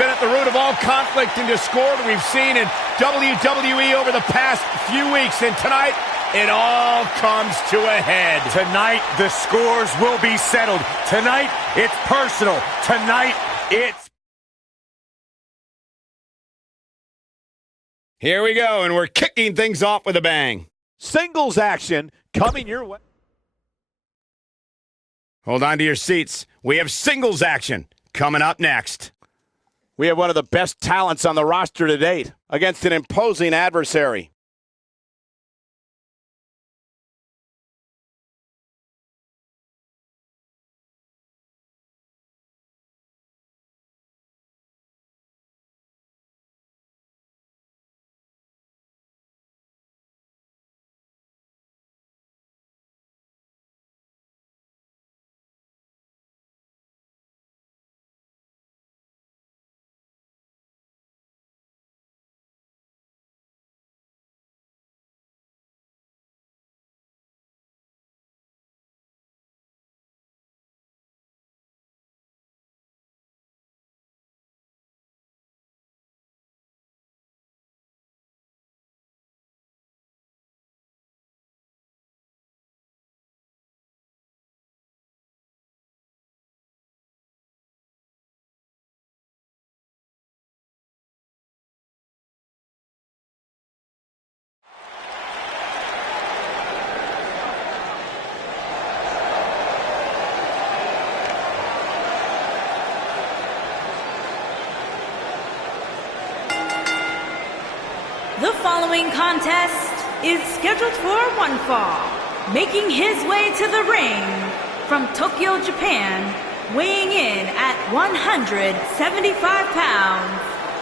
Been at the root of all conflict and discord we've seen in WWE over the past few weeks, and tonight it all comes to a head. Tonight the scores will be settled. Tonight it's personal. Tonight it's... Here we go, and we're kicking things off with a bang. Singles action coming your way. Hold on to your seats. We have singles action coming up next. We have one of the best talents on the roster to date against an imposing adversary. The following contest is scheduled for one fall. Making his way to the ring from Tokyo, Japan, weighing in at 175 pounds,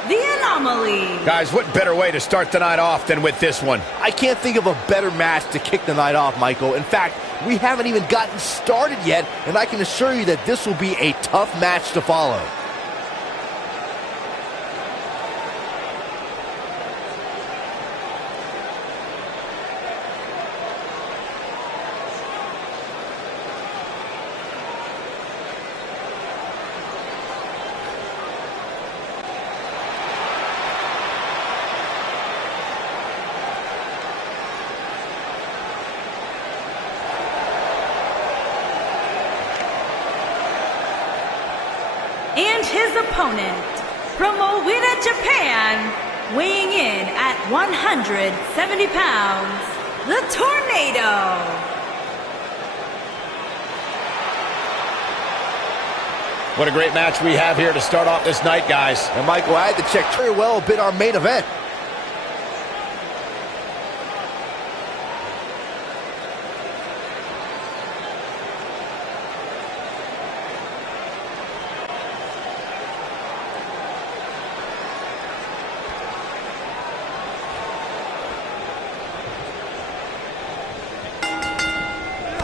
the Anomaly. Guys, what better way to start the night off than with this one? I can't think of a better match to kick the night off, Michael. In fact, we haven't even gotten started yet, and I can assure you that this will be a tough match to follow. And his opponent, from Owita, Japan, weighing in at 170 pounds, the Tornado. What a great match we have here to start off this night, guys. And Michael, I had to check very well a bit our main event.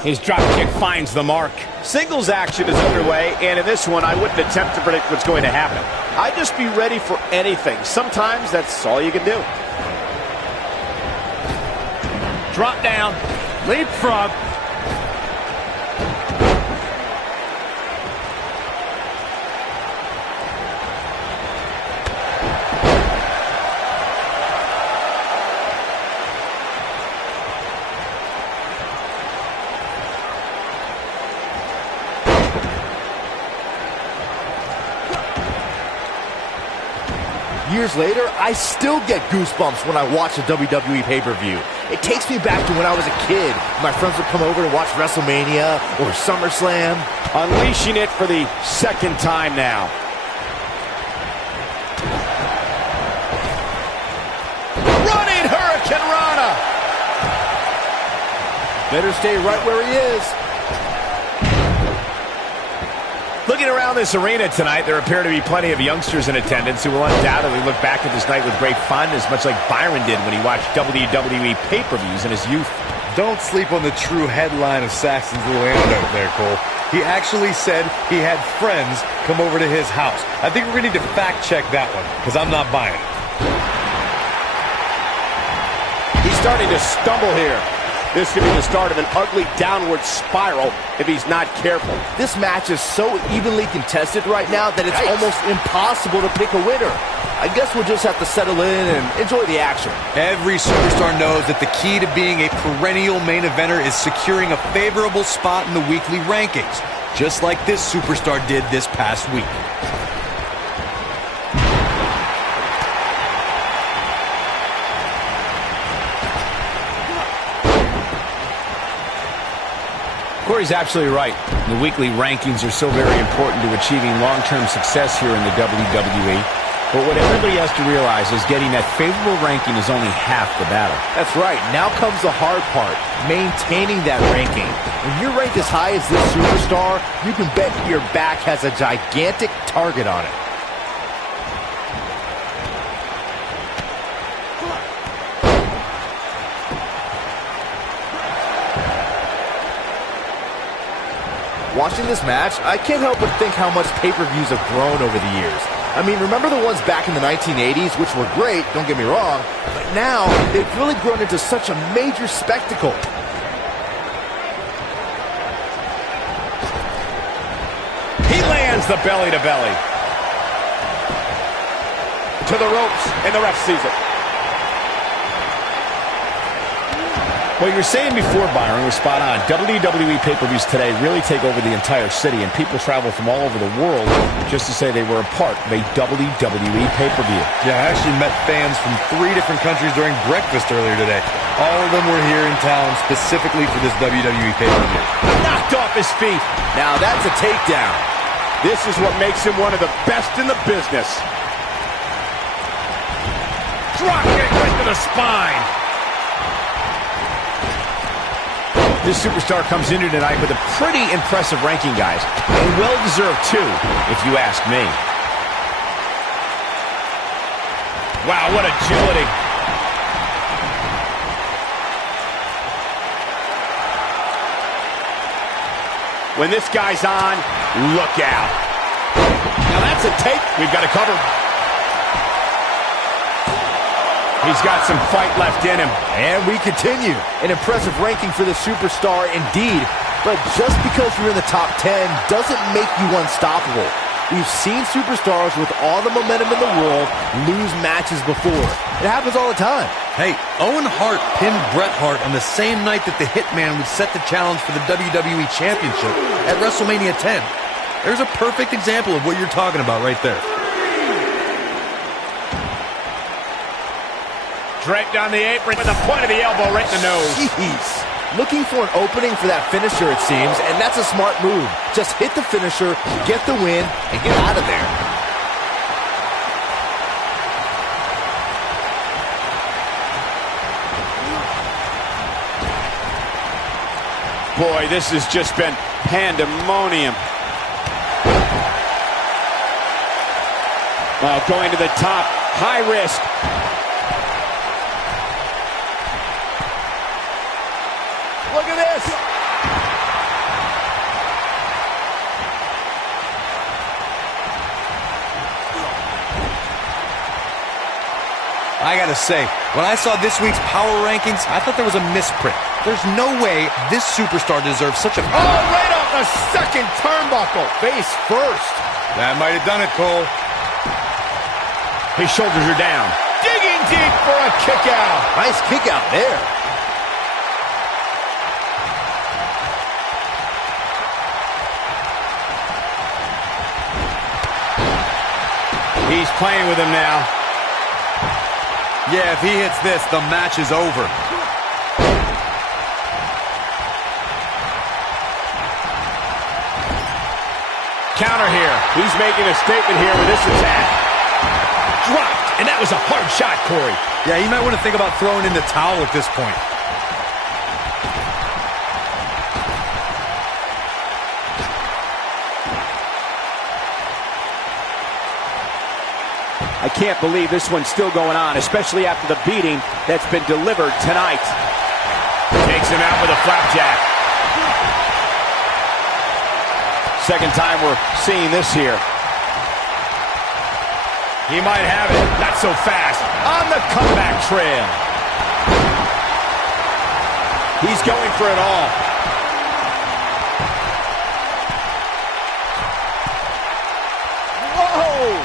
His dropkick finds the mark. Singles action is underway, and in this one, I wouldn't attempt to predict what's going to happen. I'd just be ready for anything. Sometimes that's all you can do. Drop down. Leapfrog. Years later, I still get goosebumps when I watch a WWE pay-per-view. It takes me back to when I was a kid. My friends would come over to watch WrestleMania or SummerSlam. Unleashing it for the second time now. Running Hurricane Rana. Better stay right where he is. Looking around this arena tonight, there appear to be plenty of youngsters in attendance who will undoubtedly look back at this night with great fondness, much like Byron did when he watched WWE pay-per-views in his youth. Don't sleep on the true headline of Saxton's little anecdote there, Cole. He actually said he had friends come over to his house. I think we're going to need to fact-check that one, because I'm not buying it. He's starting to stumble here. This could be the start of an ugly downward spiral if he's not careful. This match is so evenly contested right now that it's almost impossible to pick a winner. I guess we'll just have to settle in and enjoy the action. Every superstar knows that the key to being a perennial main eventer is securing a favorable spot in the weekly rankings, just like this superstar did this past week. Corey's absolutely right. The weekly rankings are so very important to achieving long-term success here in the WWE. But what everybody has to realize is getting that favorable ranking is only half the battle. That's right. Now comes the hard part, maintaining that ranking. When you're ranked as high as this superstar, you can bet your back has a gigantic target on it. Watching this match, I can't help but think how much pay-per-views have grown over the years. I mean, remember the ones back in the 1980s, which were great, don't get me wrong, but now they've really grown into such a major spectacle. He lands the belly-to-belly. To the ropes, and the ref sees it. What you were saying before, Byron, was spot on. WWE pay-per-views today really take over the entire city, and people travel from all over the world just to say they were a part of a WWE pay-per-view. Yeah, I actually met fans from 3 different countries during breakfast earlier today. All of them were here in town specifically for this WWE pay-per-view. Knocked off his feet. Now that's a takedown. This is what makes him one of the best in the business. Drop kick right to the spine. This superstar comes into tonight with a pretty impressive ranking, guys. And well-deserved, too, if you ask me. Wow, what agility. When this guy's on, look out. Now that's a take. We've got it covered. He's got some fight left in him. And we continue. An impressive ranking for the superstar indeed. But just because you're in the top 10 doesn't make you unstoppable. We've seen superstars with all the momentum in the world lose matches before. It happens all the time. Hey, Owen Hart pinned Bret Hart on the same night that the Hitman would set the challenge for the WWE Championship at WrestleMania 10. There's a perfect example of what you're talking about right there. Draped down the apron with the point of the elbow right in the nose. Jeez. Looking for an opening for that finisher, it seems, and that's a smart move. Just hit the finisher, get the win, and get out of there. Boy, this has just been pandemonium. Well, going to the top, high risk. Look at this. I gotta say, when I saw this week's power rankings, I thought there was a misprint. There's no way this superstar deserves such a... Oh, right off the second turnbuckle. Face first. That might have done it, Cole. His shoulders are down. Digging deep for a kick out. Nice kick out there. He's playing with him now. Yeah, if he hits this, the match is over. Counter here. He's making a statement here with this attack. Dropped, and that was a hard shot, Corey. Yeah, you might want to think about throwing in the towel at this point. I can't believe this one's still going on, especially after the beating that's been delivered tonight. Takes him out with a flapjack. Second time we're seeing this here. He might have it. Not so fast. On the comeback trail. He's going for it all. Whoa!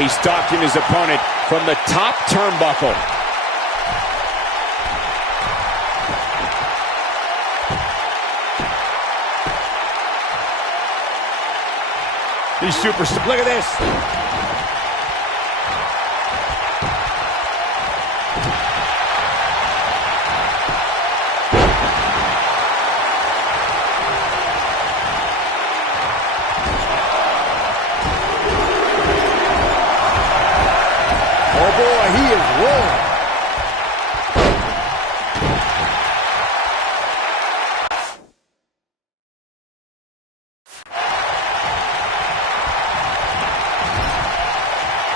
He's stalking his opponent from the top turnbuckle. These superstars, look at this. Oh boy, he is rolling.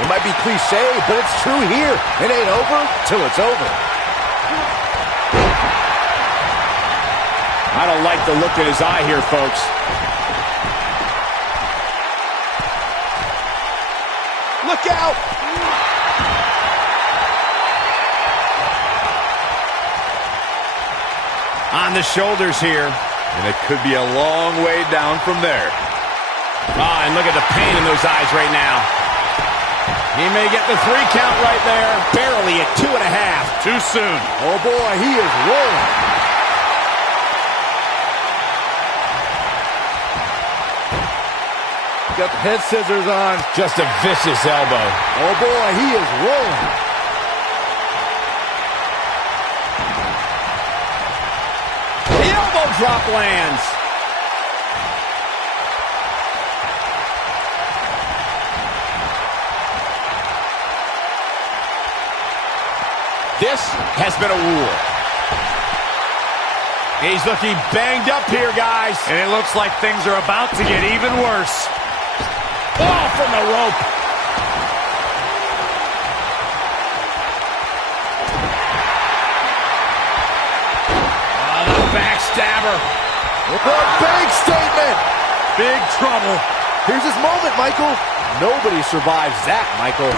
It might be cliche, but it's true here. It ain't over till it's over. I don't like the look in his eye here, folks. Look out! On the shoulders here. And it could be a long way down from there. Ah, and look at the pain in those eyes right now. He may get the 3 count right there. Barely at 2.5. Too soon. Oh boy, he is rolling. Got the head scissors on. Just a vicious elbow. Oh boy, he is rolling. The elbow drop lands. This has been a war. He's looking banged up here, guys. And it looks like things are about to get even worse. Oh, from the rope. Oh, the backstabber. The big statement. Big trouble. Here's his moment, Michael. Nobody survives that, Michael.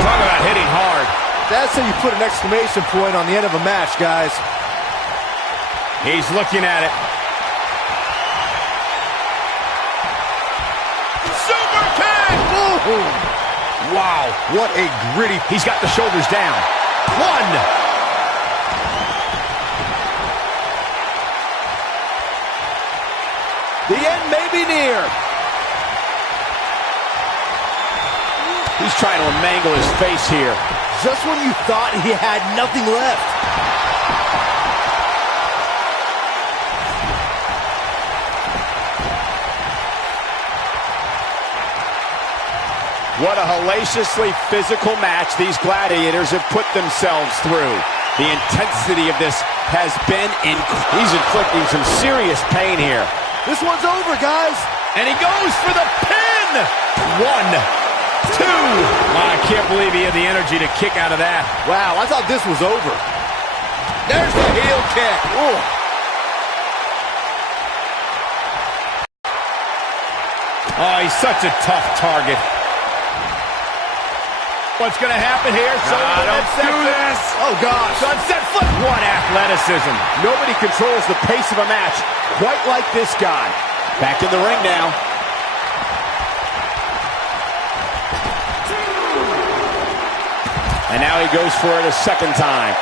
Talk about hitting hard. That's how you put an exclamation point on the end of a match, guys. He's looking at it. Super kick! Ooh. Wow, what a gritty... He's got the shoulders down. 1. The end may be near. He's trying to mangle his face here. Just when you thought he had nothing left. What a hellaciously physical match these gladiators have put themselves through. The intensity of this has been he's inflicting some serious pain here. This one's over, guys. And he goes for the pin! 1, 2. I can't believe he had the energy to kick out of that. Wow, I thought this was over. There's the heel kick. Ooh. Oh, he's such a tough target. What's going to happen here? Don't do this. Oh, gosh. Sunset flip. What athleticism. Nobody controls the pace of a match quite like this guy. Back in the ring now. And now he goes for it a second time.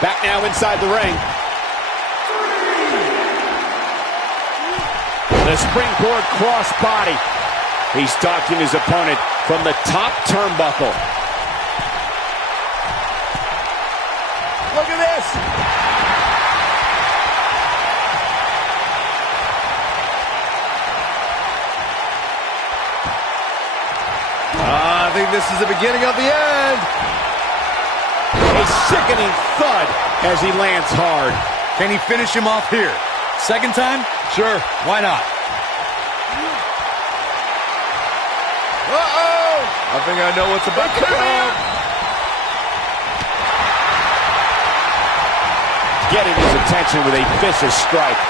Back now inside the ring. The springboard crossbody. He's stalking his opponent from the top turnbuckle. Look at this. I think this is the beginning of the end. A sickening thud as he lands hard. Can he finish him off here? Second time? Sure, why not? Uh-oh! I think I know what's about to come. getting his attention with a vicious strike.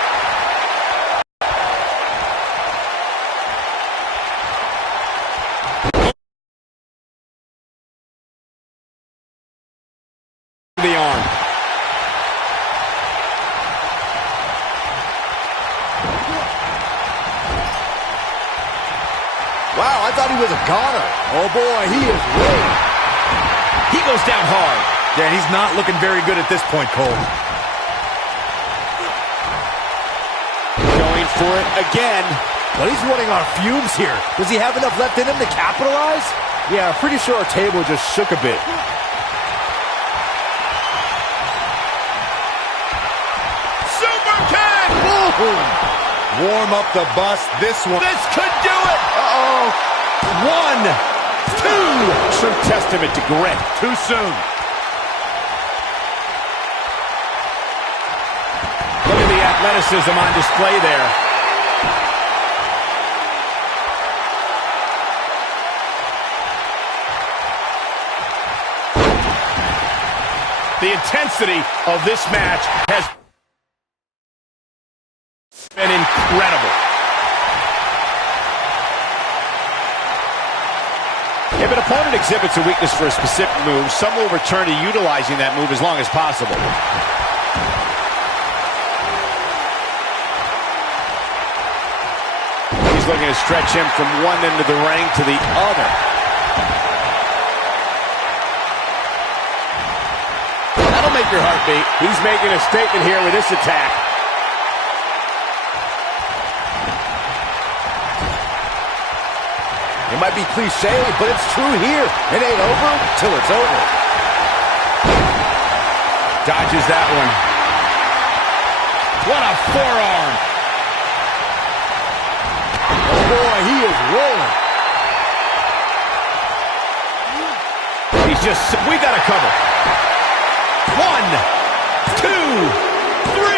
The arm. Wow, I thought he was a goner. Oh boy, he is ready. He goes down hard. Yeah, he's not looking very good at this point, Cole. Going for it again. But he's running on fumes here. Does he have enough left in him to capitalize? Yeah, I'm pretty sure our table just shook a bit. Super kick! Boom! Warm up the bus. This one. This could do it! Uh-oh. 1, 2! True testament to grit. Too soon. Look at the athleticism on display there. The intensity of this match has been incredible. If an opponent exhibits a weakness for a specific move, some will return to utilizing that move as long as possible. He's looking to stretch him from one end of the ring to the other. That'll make your heart beat. He's making a statement here with this attack. It might be cliche, but it's true here. It ain't over till it's over. Dodges that one. What a forearm. Oh boy, he is rolling. He's just, we got to cover. 1, 2, 3.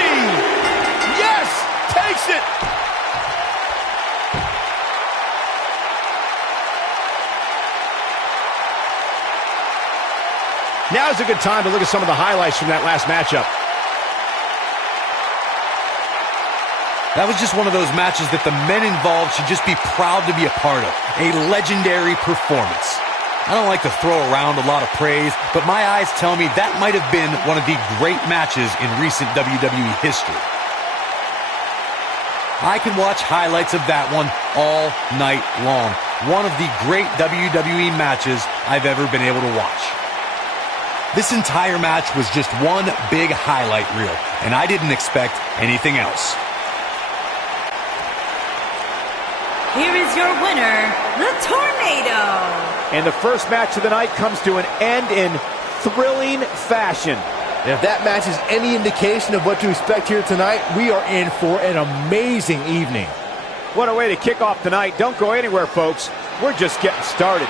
Yes! Takes it! Now is a good time to look at some of the highlights from that last matchup. That was just one of those matches that the men involved should just be proud to be a part of. A legendary performance. I don't like to throw around a lot of praise, but my eyes tell me that might have been one of the great matches in recent WWE history. I can watch highlights of that one all night long. One of the great WWE matches I've ever been able to watch. This entire match was just one big highlight reel, and I didn't expect anything else. Here is your winner, the Tornado. And the first match of the night comes to an end in thrilling fashion. And if that match is any indication of what to expect here tonight, we are in for an amazing evening. What a way to kick off tonight. Don't go anywhere, folks. We're just getting started.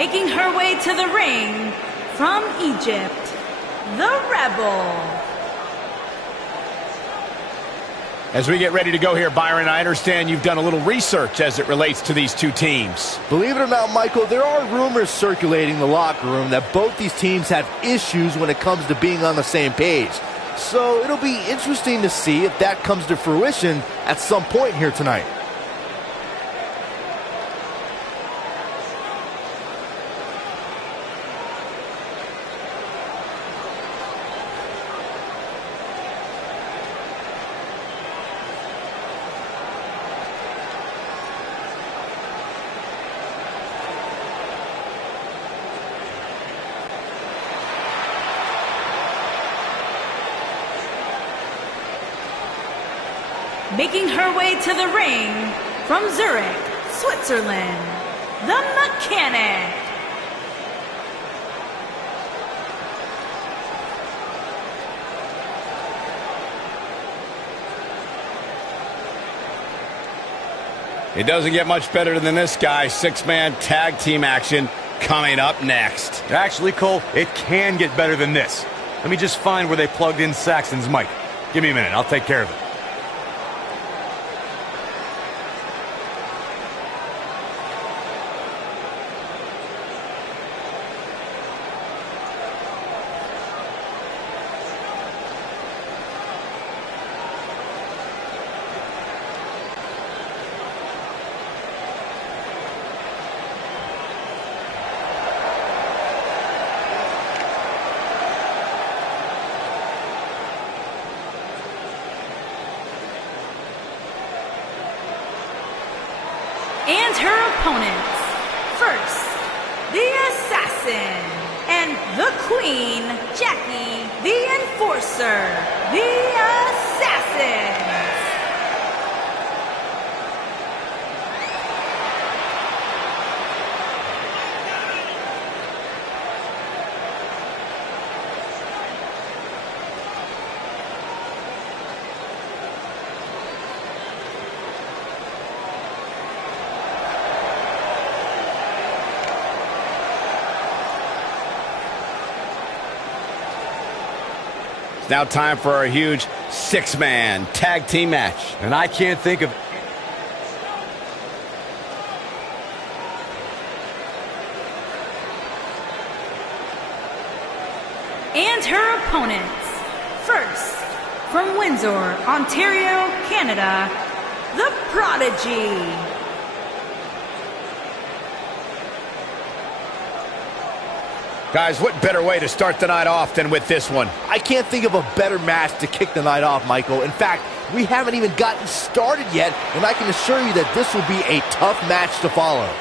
making her way to the ring from Egypt, the Rebel. As we get ready to go here, Byron, I understand you've done a little research as it relates to these two teams. Believe it or not, Michael, there are rumors circulating the locker room that both these teams have issues when it comes to being on the same page. So it'll be interesting to see if that comes to fruition at some point here tonight. Making her way to the ring from Zurich, Switzerland, the Mechanic. It doesn't get much better than this, guy. Six-man tag team action coming up next. Actually, Cole, it can get better than this. Let me just find where they plugged in Saxton's mic. Give me a minute. I'll take care of it. And her opponents. First, the Assassin and the Queen, Jackie, the Enforcer, the Assassins. Now time for our huge six-man tag team match. And I can't think of... And her opponents. First, from Windsor, Ontario, Canada, the Prodigy. Guys, what better way to start the night off than with this one? I can't think of a better match to kick the night off, Michael. In fact, we haven't even gotten started yet, and I can assure you that this will be a tough match to follow.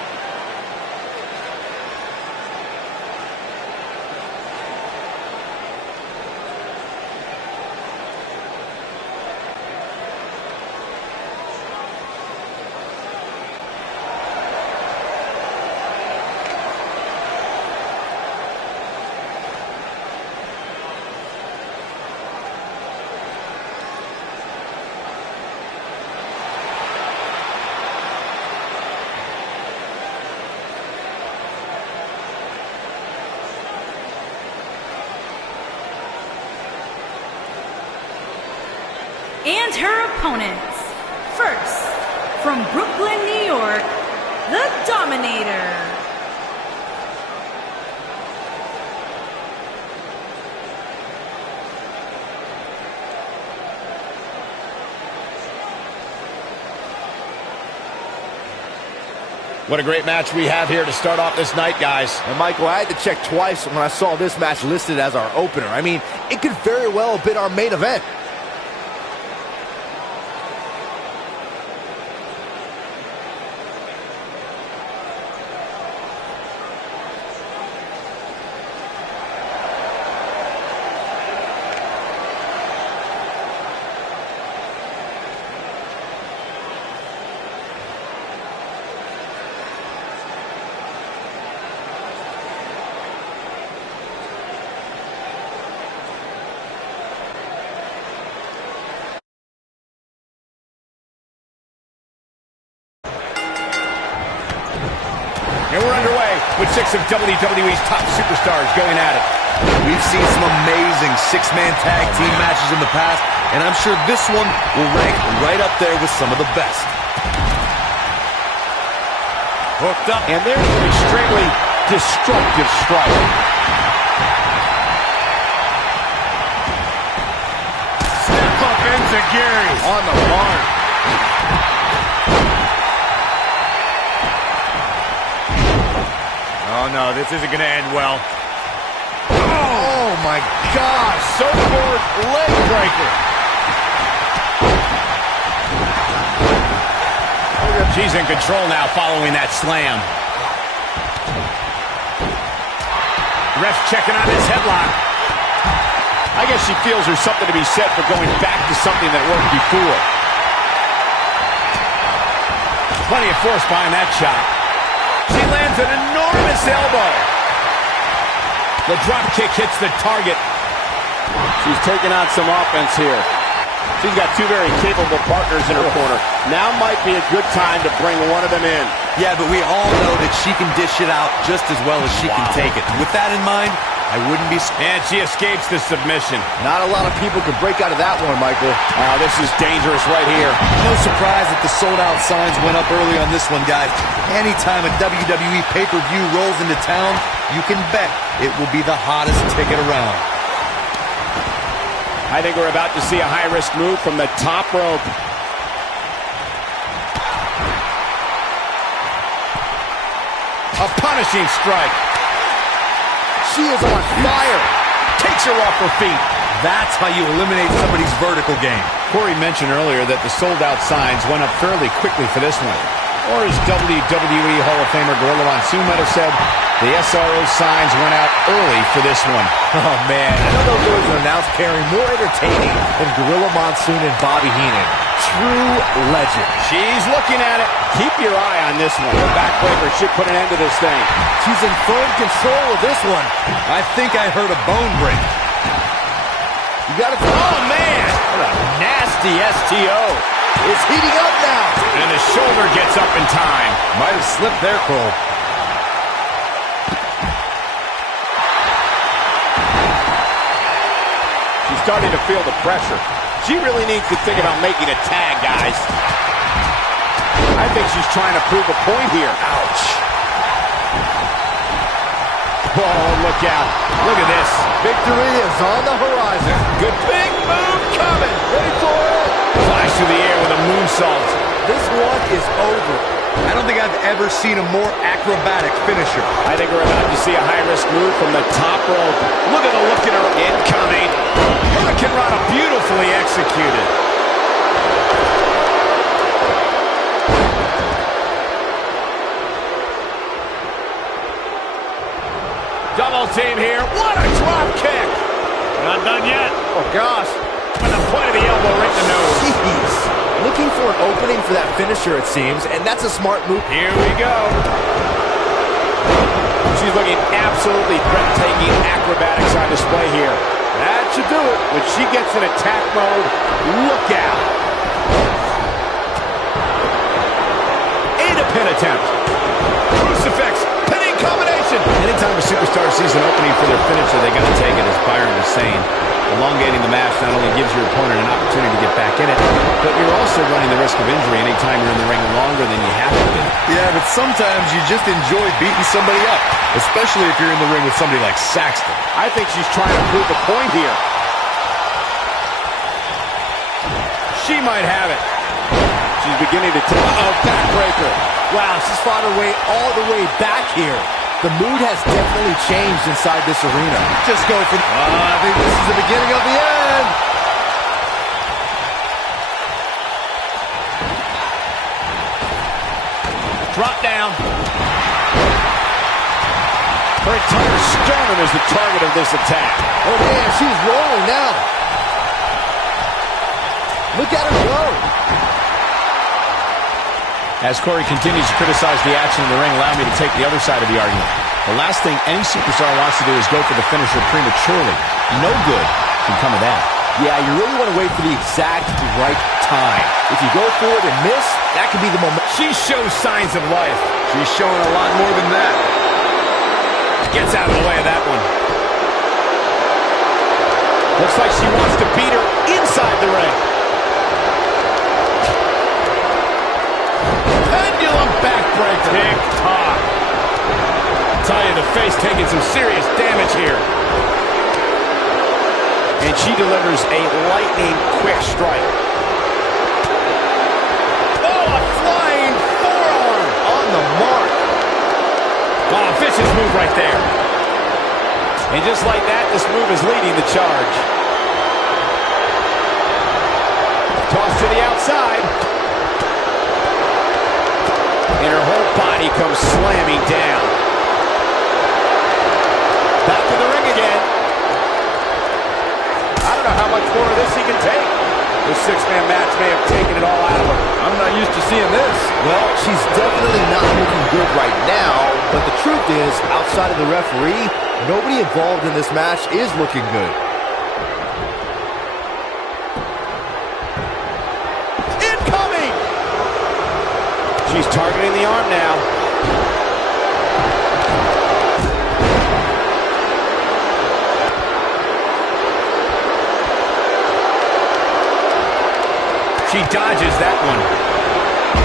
And her opponents. First, from Brooklyn, New York, the Dominator. What a great match we have here to start off this night, guys. And Michael, I had to check twice when I saw this match listed as our opener. I mean, it could very well have been our main event. And we're underway. with 6 of WWE's top superstars going at it. We've seen some amazing six-man tag team matches in the past, and I'm sure this one will rank right up there with some of the best. Hooked up. And there's an extremely destructive strike. Step up into Gary. On the mark. Oh, no, this isn't going to end well. Oh, my gosh. Surfboard leg breaker. She's in control now following that slam. Ref's checking on his headlock. I guess she feels there's something to be said for going back to something that worked before. Plenty of force behind that shot. She lands an enormous elbow. The drop kick hits the target. She's taking on some offense here. She's got two very capable partners in her corner. Now might be a good time to bring one of them in. Yeah, but we all know that she can dish it out just as well as she can take it. With that in mind, I wouldn't be... And she escapes the submission. Not a lot of people could break out of that one, Michael. Oh, this is dangerous right here. No surprise that the sold-out signs went up early on this one, guys. Anytime a WWE pay-per-view rolls into town, you can bet it will be the hottest ticket around. I think we're about to see a high-risk move from the top rope. A punishing strike. She is on fire. Takes her off her feet. That's how you eliminate somebody's vertical game. Corey mentioned earlier that the sold-out signs went up fairly quickly for this one. Or as WWE Hall of Famer Gorilla Monsoon might have said, the SRO signs went out early for this one. Oh, man. None of those announced pairing more entertaining than Gorilla Monsoon and Bobby Heenan. True legend. She's looking at it. Keep your eye on this one. The backbreaker should put an end to this thing. She's in firm control of this one. I think I heard a bone break. You got to... Oh, man. What a nasty STO. It's heating up now. And the shoulder gets up in time. Might have slipped there, Cole. She's starting to feel the pressure. She really needs to think about making a tag, guys. I think she's trying to prove a point here. Ouch. Oh, look out. Look at this. Victory is on the horizon. Good big move coming. Ready for it. Flash through the air with a moonsault. This one is over. I don't think I've ever seen a more acrobatic finisher. I think we're about to see a high-risk move from the top rope. Look at the look at her incoming. Hurricane Rana beautifully executed. Double team here. What a drop kick. Not done yet. Oh, gosh. With the point of the elbow right in the nose. Jeez. Looking for an opening for that finisher, it seems, and that's a smart move. Here we go. She's looking absolutely breathtaking acrobatics on display here. That should do it. When she gets in attack mode, look out. And a pin attempt. Crucifix. Pinning combination. Anytime a superstar sees an opening for their finisher, they got to take it, as Byron was saying. Elongating the match not only gives your opponent an opportunity to get back in it, but you're also running the risk of injury anytime you're in the ring longer than you have to be. Yeah, but sometimes you just enjoy beating somebody up, especially if you're in the ring with somebody like Saxton. I think she's trying to prove a point here. She might have it. She's beginning to take... Uh-oh, backbreaker. Wow, she's fought her way all the way back here. The mood has definitely changed inside this arena. Just go for... I think this is the beginning of the end. Drop down. Her entire sternum is the target of this attack. Oh, man, she's rolling now. Look at her go. As Corey continues to criticize the action in the ring, allow me to take the other side of the argument. The last thing any superstar wants to do is go for the finisher prematurely. No good can come of that. Yeah, you really want to wait for the exact right time. If you go for it and miss, that could be the moment. She shows signs of life. She's showing a lot more than that. Gets out of the way of that one. Looks like she wants to beat her inside the ring. Pendulum backbreaker. Tick-tock. I'll tell you, the face taking some serious damage here. And she delivers a lightning quick strike. Oh, a flying forearm. On the mark. Oh, vicious move right there. And just like that, this move is leading the charge. Toss to the outside. And her whole body comes slamming down. Back to the ring again. I don't know how much more of this he can take. This six-man match may have taken it all out of her. I'm not used to seeing this. Well, she's definitely not looking good right now, but the truth is, outside of the referee, nobody involved in this match is looking good. Incoming! She's targeting the arm now. She dodges that one.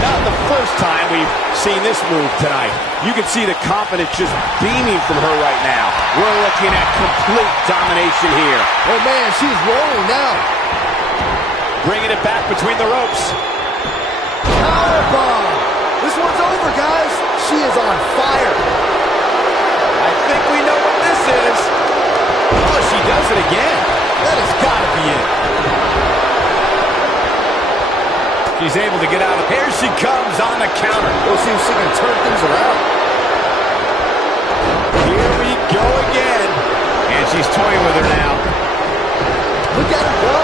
Not the first time we've seen this move tonight. You can see the confidence just beaming from her right now. We're looking at complete domination here. Oh, man, she's rolling now. Bringing it back between the ropes. Powerbomb! This one's over, guys. She is on fire. I think we know what this is. Oh, she does it again. That has got to be it. She's able to get out of here. She comes on the counter. We'll see if she can turn things around. Here we go again. And she's toying with her now. Look at her go.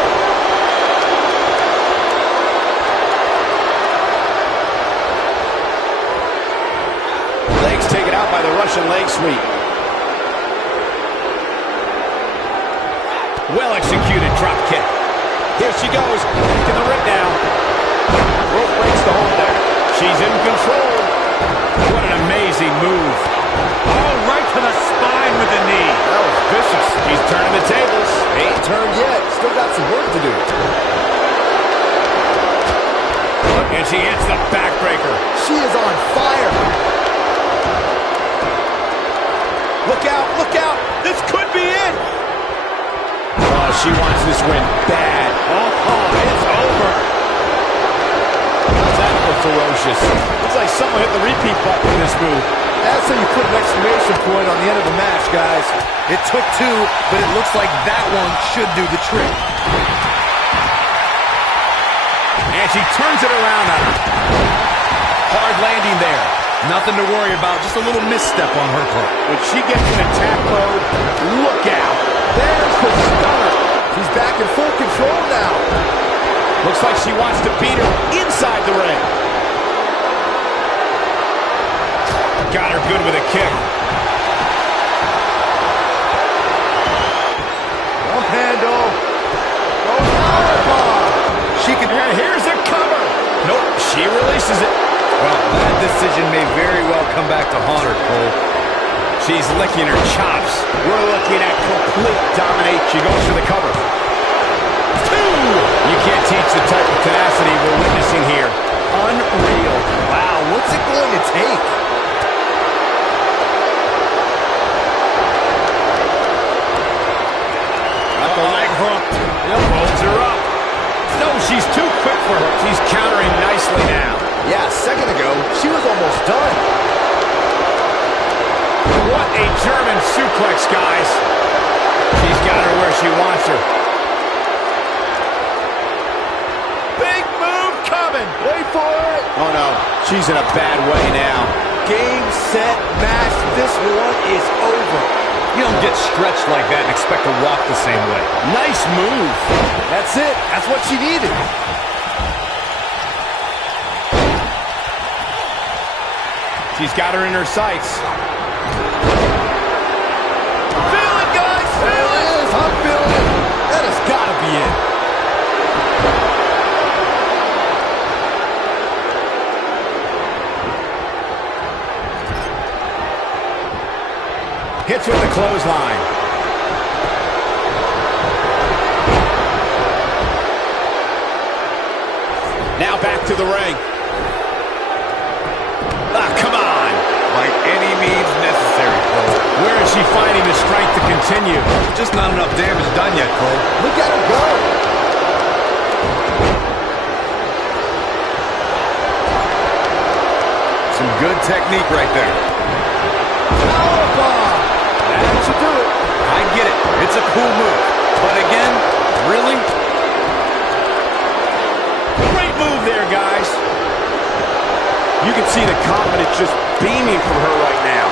Legs taken out by the Russian leg sweep. Well executed drop kick. Here she goes. Back in the ring now. Rope breaks the hold there. She's in control. What an amazing move. Oh, right to the spine with the knee. That was vicious. She's turning the tables. Ain't turned yet. Still got some work to do. And she hits the backbreaker. She is on fire. Look out, look out. This could be it. Oh, she wants this win bad. Oh, it's over. That was ferocious. Looks like someone hit the repeat button in this move. That's how you put an exclamation point on the end of the match, guys. It took two, but it looks like that one should do the trick. And she turns it around on her. Hard landing there. Nothing to worry about, just a little misstep on her part. When she gets in attack mode, look out. There's the stunner. She's back in full control now. Looks like she wants to beat her inside the ring. Got her good with a kick. Up handle. Oh, powerbomb. She can. And here's a cover. Nope, she releases it. Well, that decision may very well come back to haunt her, Cole. She's licking her chops. We're looking at complete domination. She goes for the cover. You can't teach the type of tenacity we're witnessing here. Unreal. Wow, what's it going to take? Got the leg hooked. Yep. Holds her up. No, she's too quick for her. She's countering nicely now. Yeah, a second ago, she was almost done. What a German suplex, guys. She's got her where she wants her. Big move coming. Wait for it. Oh, no. She's in a bad way now. Game, set, match. This one is over. You don't get stretched like that and expect to walk the same way. Nice move. That's it. That's what she needed. She's got her in her sights. Feel it, guys. There it is. I'm feeling it. That has got to be it. Hits with the clothesline. Now back to the ring. Come on. By any means necessary, Cole. Where is she finding the strength to continue? Just not enough damage done yet, Cole. Look at her go. Some good technique right there. Powerbomb. That should do it. I get it. It's a cool move. But again, really? Great move there, guys. You can see the confidence just beaming from her right now.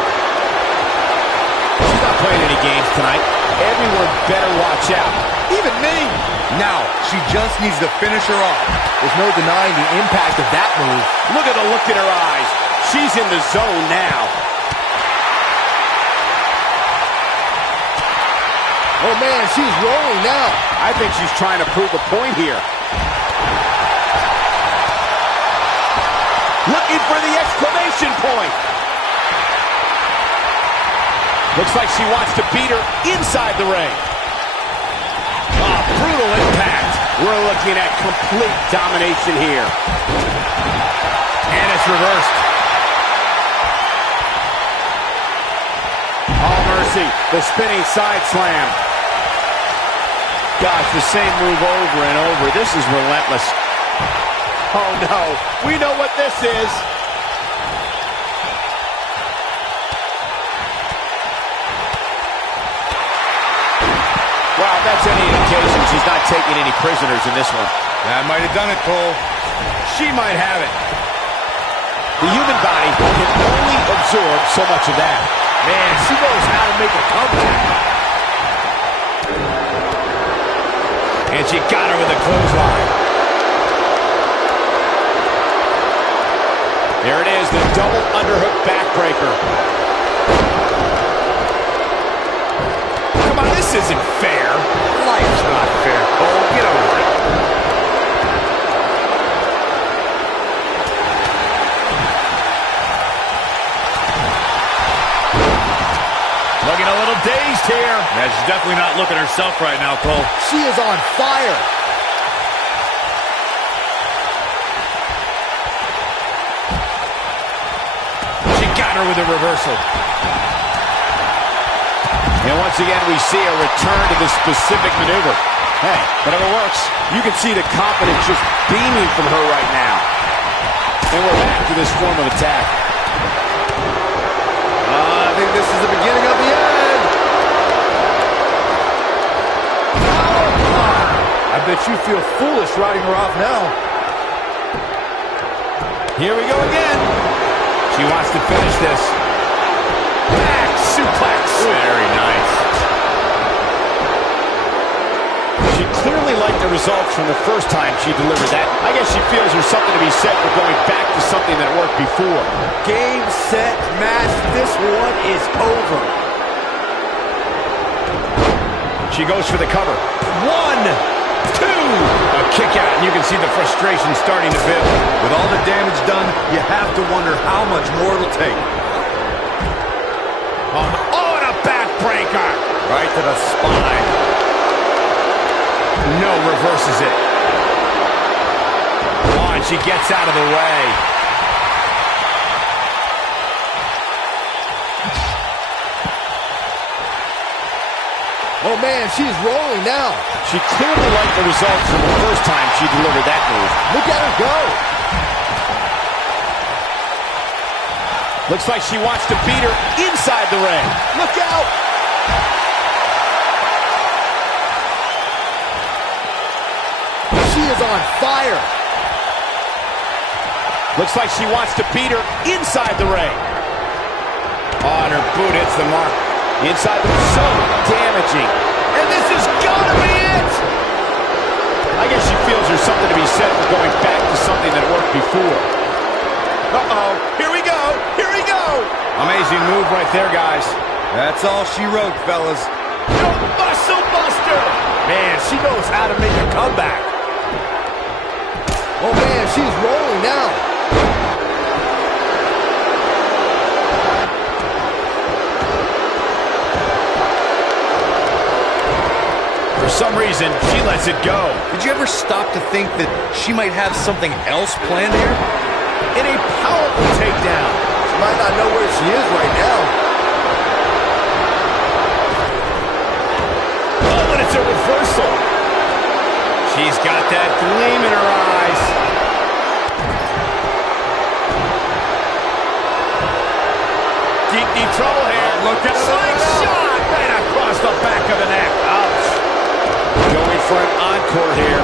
She's not playing any games tonight. Everyone better watch out. Even me. Now, she just needs to finish her off. There's no denying the impact of that move. Look at the look in her eyes. She's in the zone now. Oh, man, she's rolling now. I think she's trying to prove a point here. Looking for the exclamation point. Looks like she wants to beat her inside the ring. Oh, brutal impact. We're looking at complete domination here. And it's reversed. Oh, mercy. The spinning side slam. Gosh, the same move over and over. This is relentless. Oh, no. We know what this is. Wow, if that's any indication, she's not taking any prisoners in this one. That might have done it, Cole. She might have it. The human body can only absorb so much of that. Man, she knows how to make a comeback. And she got her with a clothesline. There it is, the double underhook backbreaker. Come on, this isn't fair. Life's not fair, Cole. Get over it. Looking a little dazed here. Yeah, she's definitely not looking herself right now, Cole. She is on fire. She got her with a reversal. And once again, we see a return to this specific maneuver. Hey, whatever works. You can see the confidence just beaming from her right now. And we're back to this form of attack. I think this is the beginning of the end. I bet you feel foolish riding her off now. Here we go again. She wants to finish this. Back suplex. Very nice. She clearly liked the results from the first time she delivered that. I guess she feels there's something to be said for going back to something that worked before. Game, set, match. This one is over. She goes for the cover. 1, 2. A kick out, and you can see the frustration starting to build. With all the damage done, you have to wonder how much more it'll take. Oh, and a backbreaker. Right to the spine. No, reverses it. Oh, and she gets out of the way. Oh, man, she's rolling now. She clearly liked the results from the first time she delivered that move. Look at her go. Looks like she wants to beat her inside the ring. Look out. She is on fire. Looks like she wants to beat her inside the ring. Oh, and her boot hits the mark. Inside the so damaging. And this is gonna be it! I guess she feels there's something to be said for going back to something that worked before. Uh-oh. Here we go. Here we go. Amazing move right there, guys. That's all she wrote, fellas. No muscle buster. Man, she knows how to make a comeback. Oh, man, she's rolling now. some reason, she lets it go. Did you ever stop to think that she might have something else planned here? In a powerful takedown. She might not know where she is right now. Oh, and it's a reversal. She's got that gleam in her eyes. Deep trouble here. Look at slingshot right across the back of the neck. Ouch. Going for an encore here.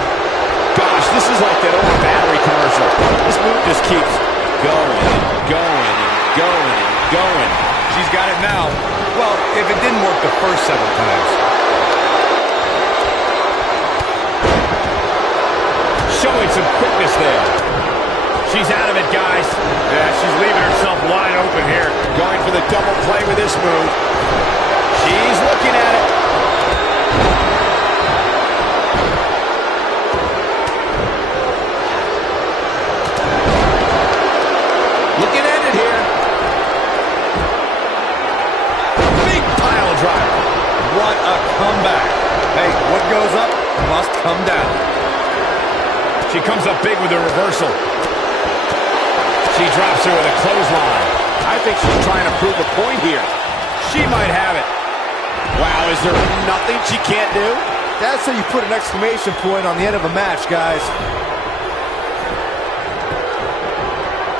Gosh, this is like that old battery commercial. This move just keeps going and going and going and going. She's got it now. Well, if it didn't work the first several times. Showing some quickness there. She's out of it, guys. Yeah, she's leaving herself wide open here. Going for the double play with this move. She's looking at it. Looking at it here. Big pile driver. What a comeback. Hey, what goes up must come down. She comes up big with a reversal. She drops her with a clothesline. I think she's trying to prove a point here. She might have it. Wow, is there nothing she can't do? That's how you put an exclamation point on the end of a match, guys.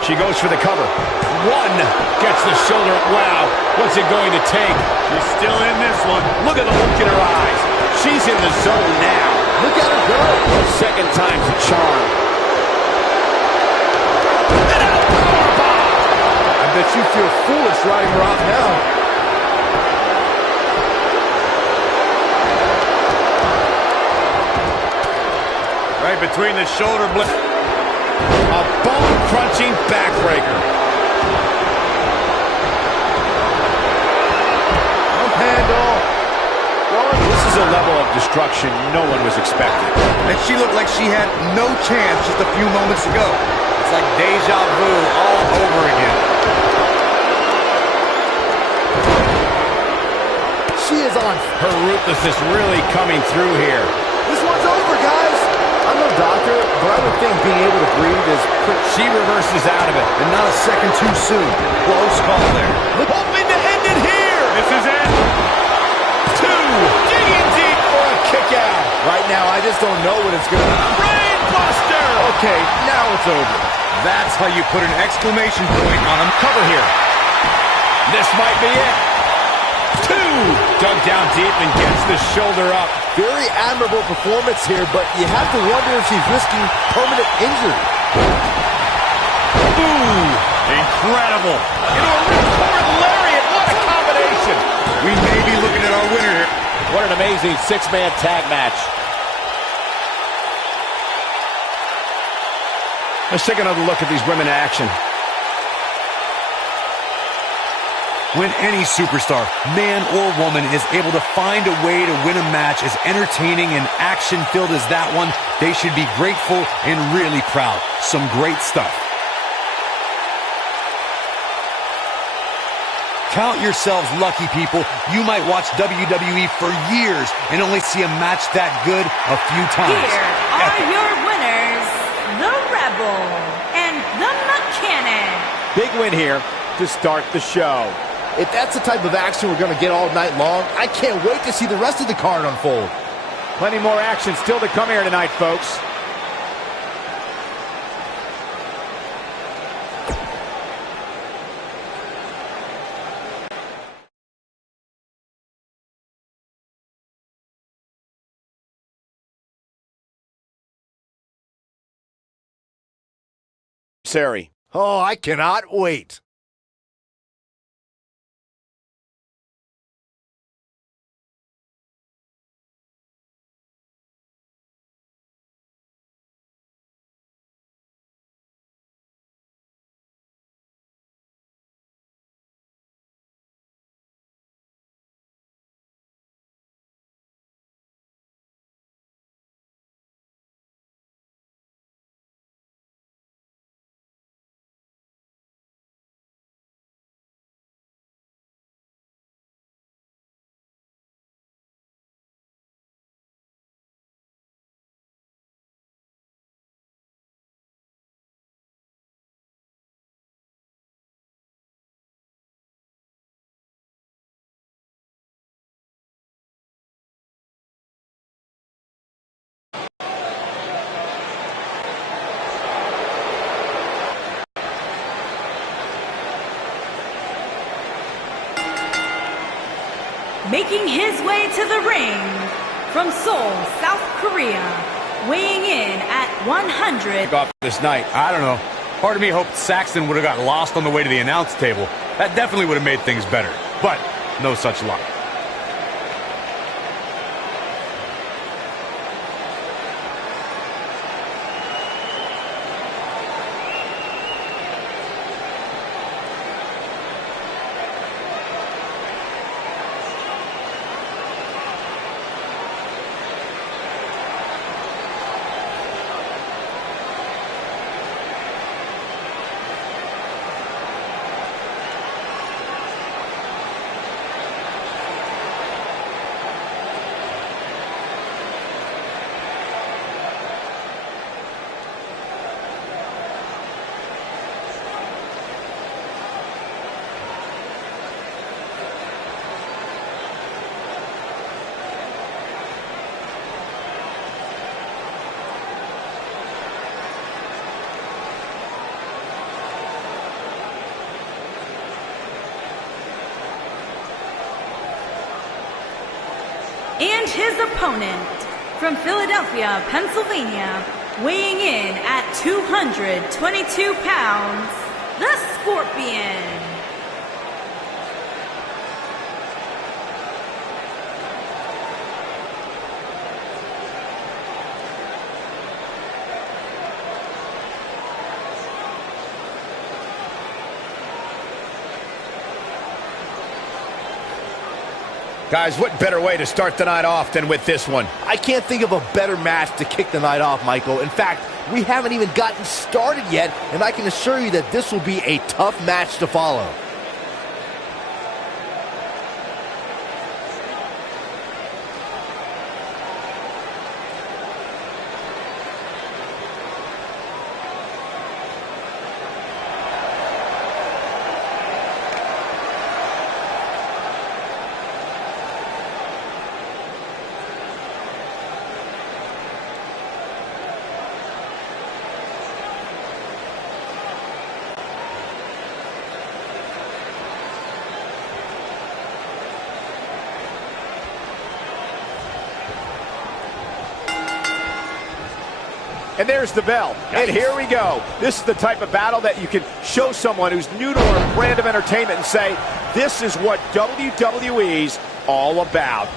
She goes for the cover. One. Gets the shoulder. Wow, what's it going to take? She's still in this one. Look at the look in her eyes. She's in the zone now. Look at her go. Second time's a charm. I bet you feel foolish riding her off now. Right between the shoulder blades. A bone-crunching backbreaker. Pump handle. This is a level of destruction no one was expecting. And she looked like she had no chance just a few moments ago. It's like deja vu all over again. She is on. Her ruthlessness really coming through here. This one's over, guys. I'm no doctor, but I would think being able to breathe is quick. She reverses out of it. And not a second too soon. Close call there. Hoping to end it here. This is it. Two. Digging deep for a kick out. Right now, I just don't know what it's going to be. Brainbuster. Okay, now it's over. That's how you put an exclamation point on them. Cover here. This might be it. Two. Dug down deep and gets the shoulder up. Very admirable performance here, but you have to wonder if she's risking permanent injury. Boom. Incredible. Into a ripcord lariat. What a combination. We may be looking at our winner here. What an amazing six-man tag match. Let's take another look at these women in action. When any superstar, man or woman, is able to find a way to win a match as entertaining and action-filled as that one, they should be grateful and really proud. Some great stuff. Count yourselves lucky, people. You might watch WWE for years and only see a match that good a few times. Here are your winners, the Rebel and the Mechanic. Big win here to start the show. If that's the type of action we're going to get all night long, I can't wait to see the rest of the card unfold. Plenty more action still to come here tonight, folks. Sari. Oh, I cannot wait. making his way to the ring from Seoul, South Korea, weighing in at 100. Off this night. I don't know. Part of me hoped Saxton would have got lost on the way to the announce table. That definitely would have made things better. But no such luck. And his opponent from Philadelphia, Pennsylvania, weighing in at 222 pounds, the Scorpion. Guys, what better way to start the night off than with this one? I can't think of a better match to kick the night off, Michael. In fact, we haven't even gotten started yet, and I can assure you that this will be a tough match to follow. And there's the bell. And here we go. This is the type of battle that you can show someone who's new to our brand of entertainment and say, this is what WWE's all about.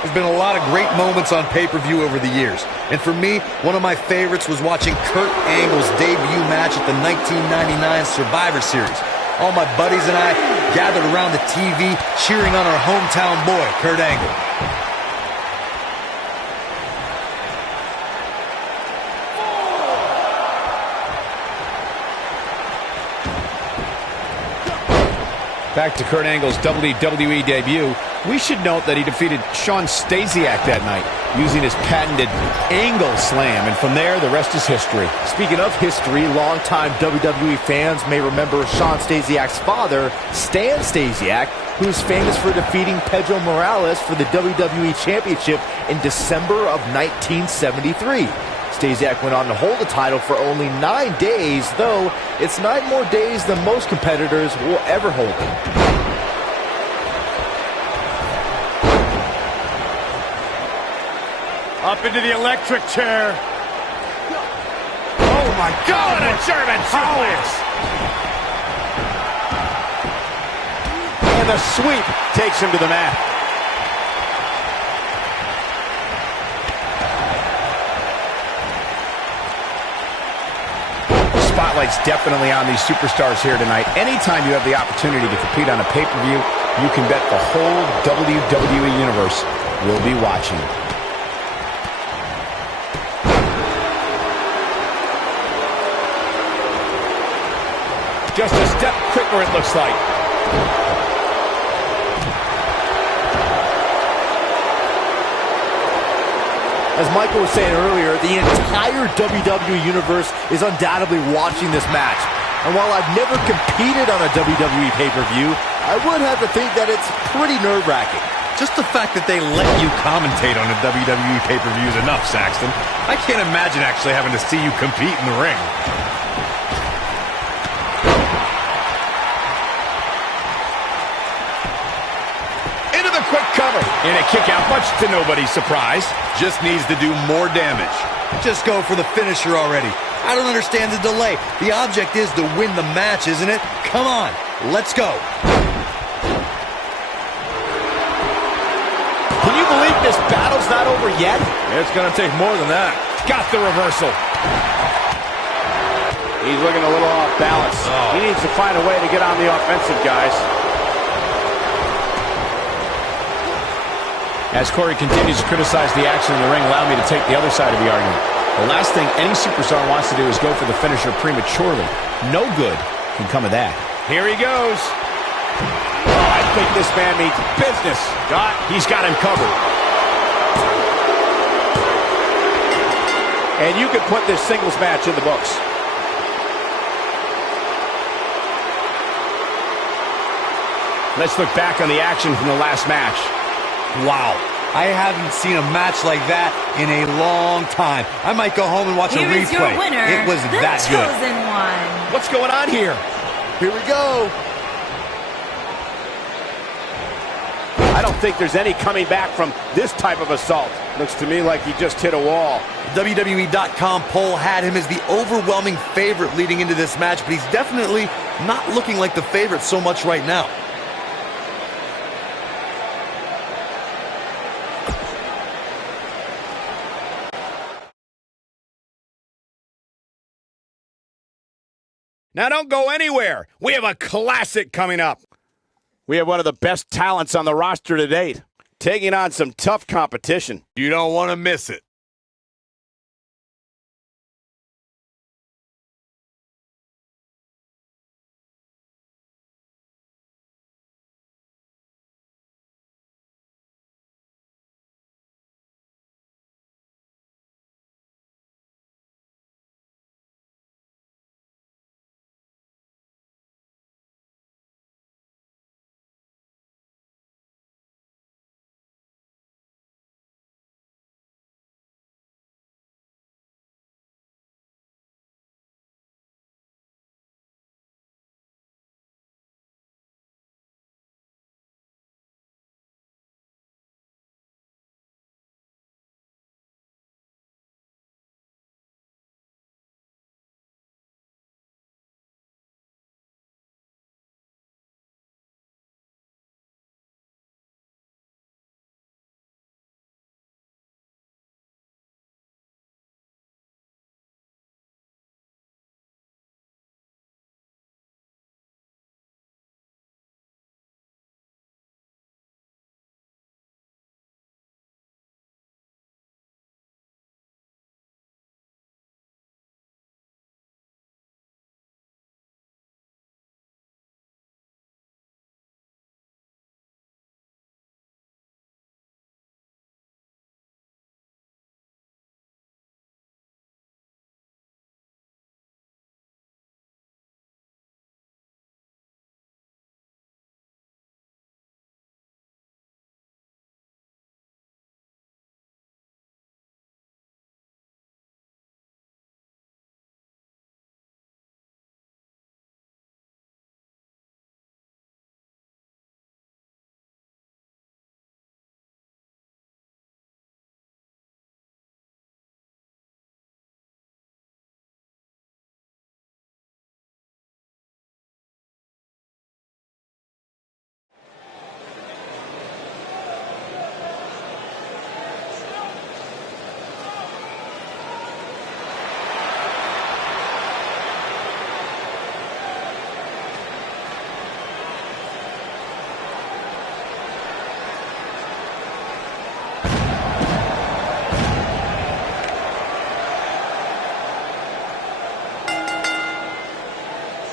There's been a lot of great moments on pay-per-view over the years. And for me, one of my favorites was watching Kurt Angle's debut match at the 1999 Survivor Series. All my buddies and I gathered around the TV cheering on our hometown boy, Kurt Angle. Back to Kurt Angle's WWE debut, we should note that he defeated Shawn Stasiak that night using his patented Angle Slam, and from there, the rest is history. Speaking of history, longtime WWE fans may remember Shawn Stasiak's father, Stan Stasiak, who's famous for defeating Pedro Morales for the WWE Championship in December of 1973. Stasiak went on to hold the title for only 9 days, though it's 9 more days than most competitors will ever hold it. Up into the electric chair. Oh my God, a German suplex. And the sweep takes him to the mat. Spotlight's definitely on these superstars here tonight. Anytime you have the opportunity to compete on a pay-per-view, you can bet the whole WWE Universe will be watching. Just a step quicker, it looks like. As Michael was saying earlier, the entire WWE Universe is undoubtedly watching this match. And while I've never competed on a WWE pay-per-view, I would have to think that it's pretty nerve-wracking. Just the fact that they let you commentate on a WWE pay-per-view is enough, Saxton. I can't imagine actually having to see you compete in the ring. Into the quick cover. And a kick out, much to nobody's surprise. Just needs to do more damage. Just go for the finisher already. I don't understand the delay. The object is to win the match, isn't it? Come on, let's go. Can you believe this battle's not over yet? It's going to take more than that. Got the reversal. He's looking a little off balance. He needs to find a way to get on the offensive, guys. As Corey continues to criticize the action in the ring, allow me to take the other side of the argument. The last thing any superstar wants to do is go for the finisher prematurely. No good can come of that. Here he goes. Oh, I think this man means business. He's got him covered. And you can put this singles match in the books. Let's look back on the action from the last match. Wow. I haven't seen a match like that in a long time. I might go home and watch a replay. Your winner, it was that good. The Chosen One. What's going on here? Here we go. I don't think there's any coming back from this type of assault. Looks to me like he just hit a wall. The WWE.com poll had him as the overwhelming favorite leading into this match, but he's definitely not looking like the favorite so much right now. Now don't go anywhere. We have a classic coming up. We have one of the best talents on the roster to date, taking on some tough competition. You don't want to miss it.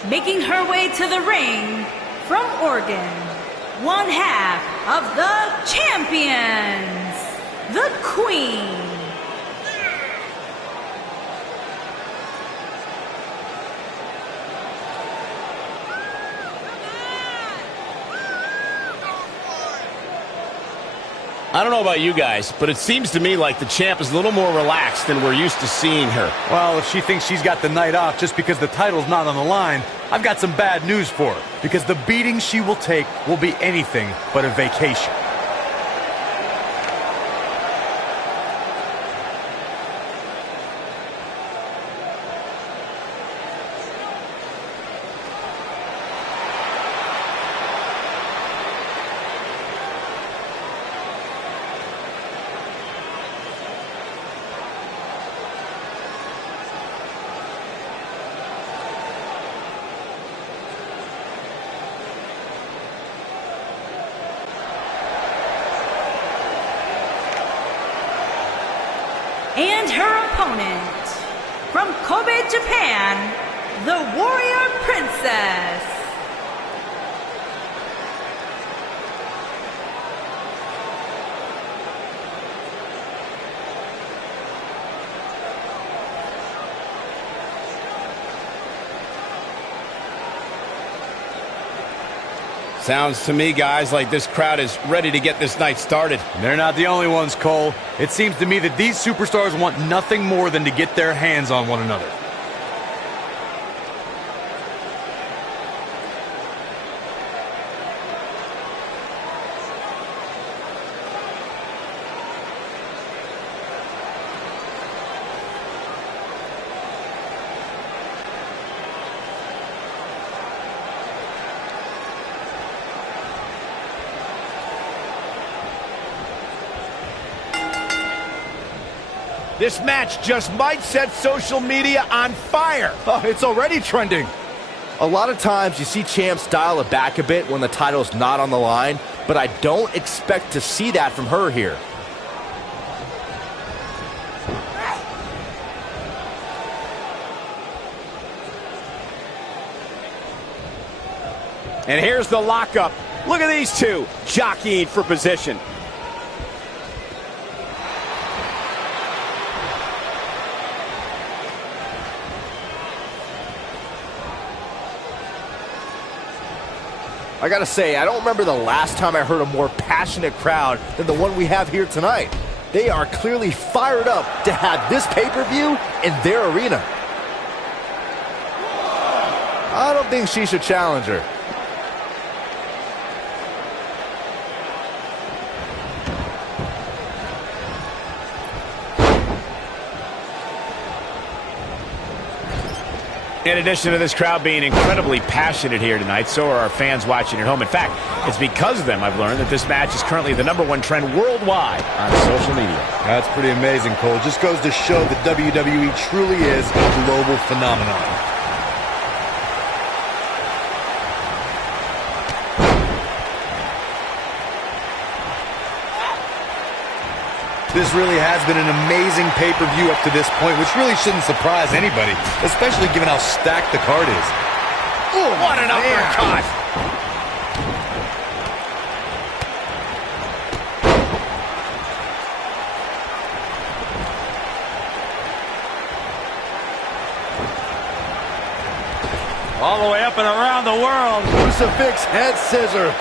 Making her way to the ring from Oregon, one half of the champions, the Queen, I don't know about you guys, but it seems to me like the champ is a little more relaxed than we're used to seeing her. Well, if she thinks she's got the night off just because the title's not on the line, I've got some bad news for her. Because the beating she will take will be anything but a vacation. And her opponent, from Kobe, Japan, the Warrior Princess. Sounds to me, guys, like this crowd is ready to get this night started. They're not the only ones, Cole. It seems to me that these superstars want nothing more than to get their hands on one another. This match just might set social media on fire. Oh, it's already trending. A lot of times you see champs dial it back a bit when the title's not on the line, but I don't expect to see that from her here. And here's the lockup. Look at these two jockeying for position. I gotta say, I don't remember the last time I heard a more passionate crowd than the one we have here tonight. They are clearly fired up to have this pay-per-view in their arena. I don't think she should challenge her. In addition to this crowd being incredibly passionate here tonight, so are our fans watching at home. In fact, it's because of them I've learned that this match is currently the #1 trend worldwide on social media. That's pretty amazing, Cole. Just goes to show that WWE truly is a global phenomenon. This really has been an amazing pay-per-view up to this point, which really shouldn't surprise anybody, especially given how stacked the card is. Ooh, what an uppercut! All the way up and around the world. Crucifix head scissors.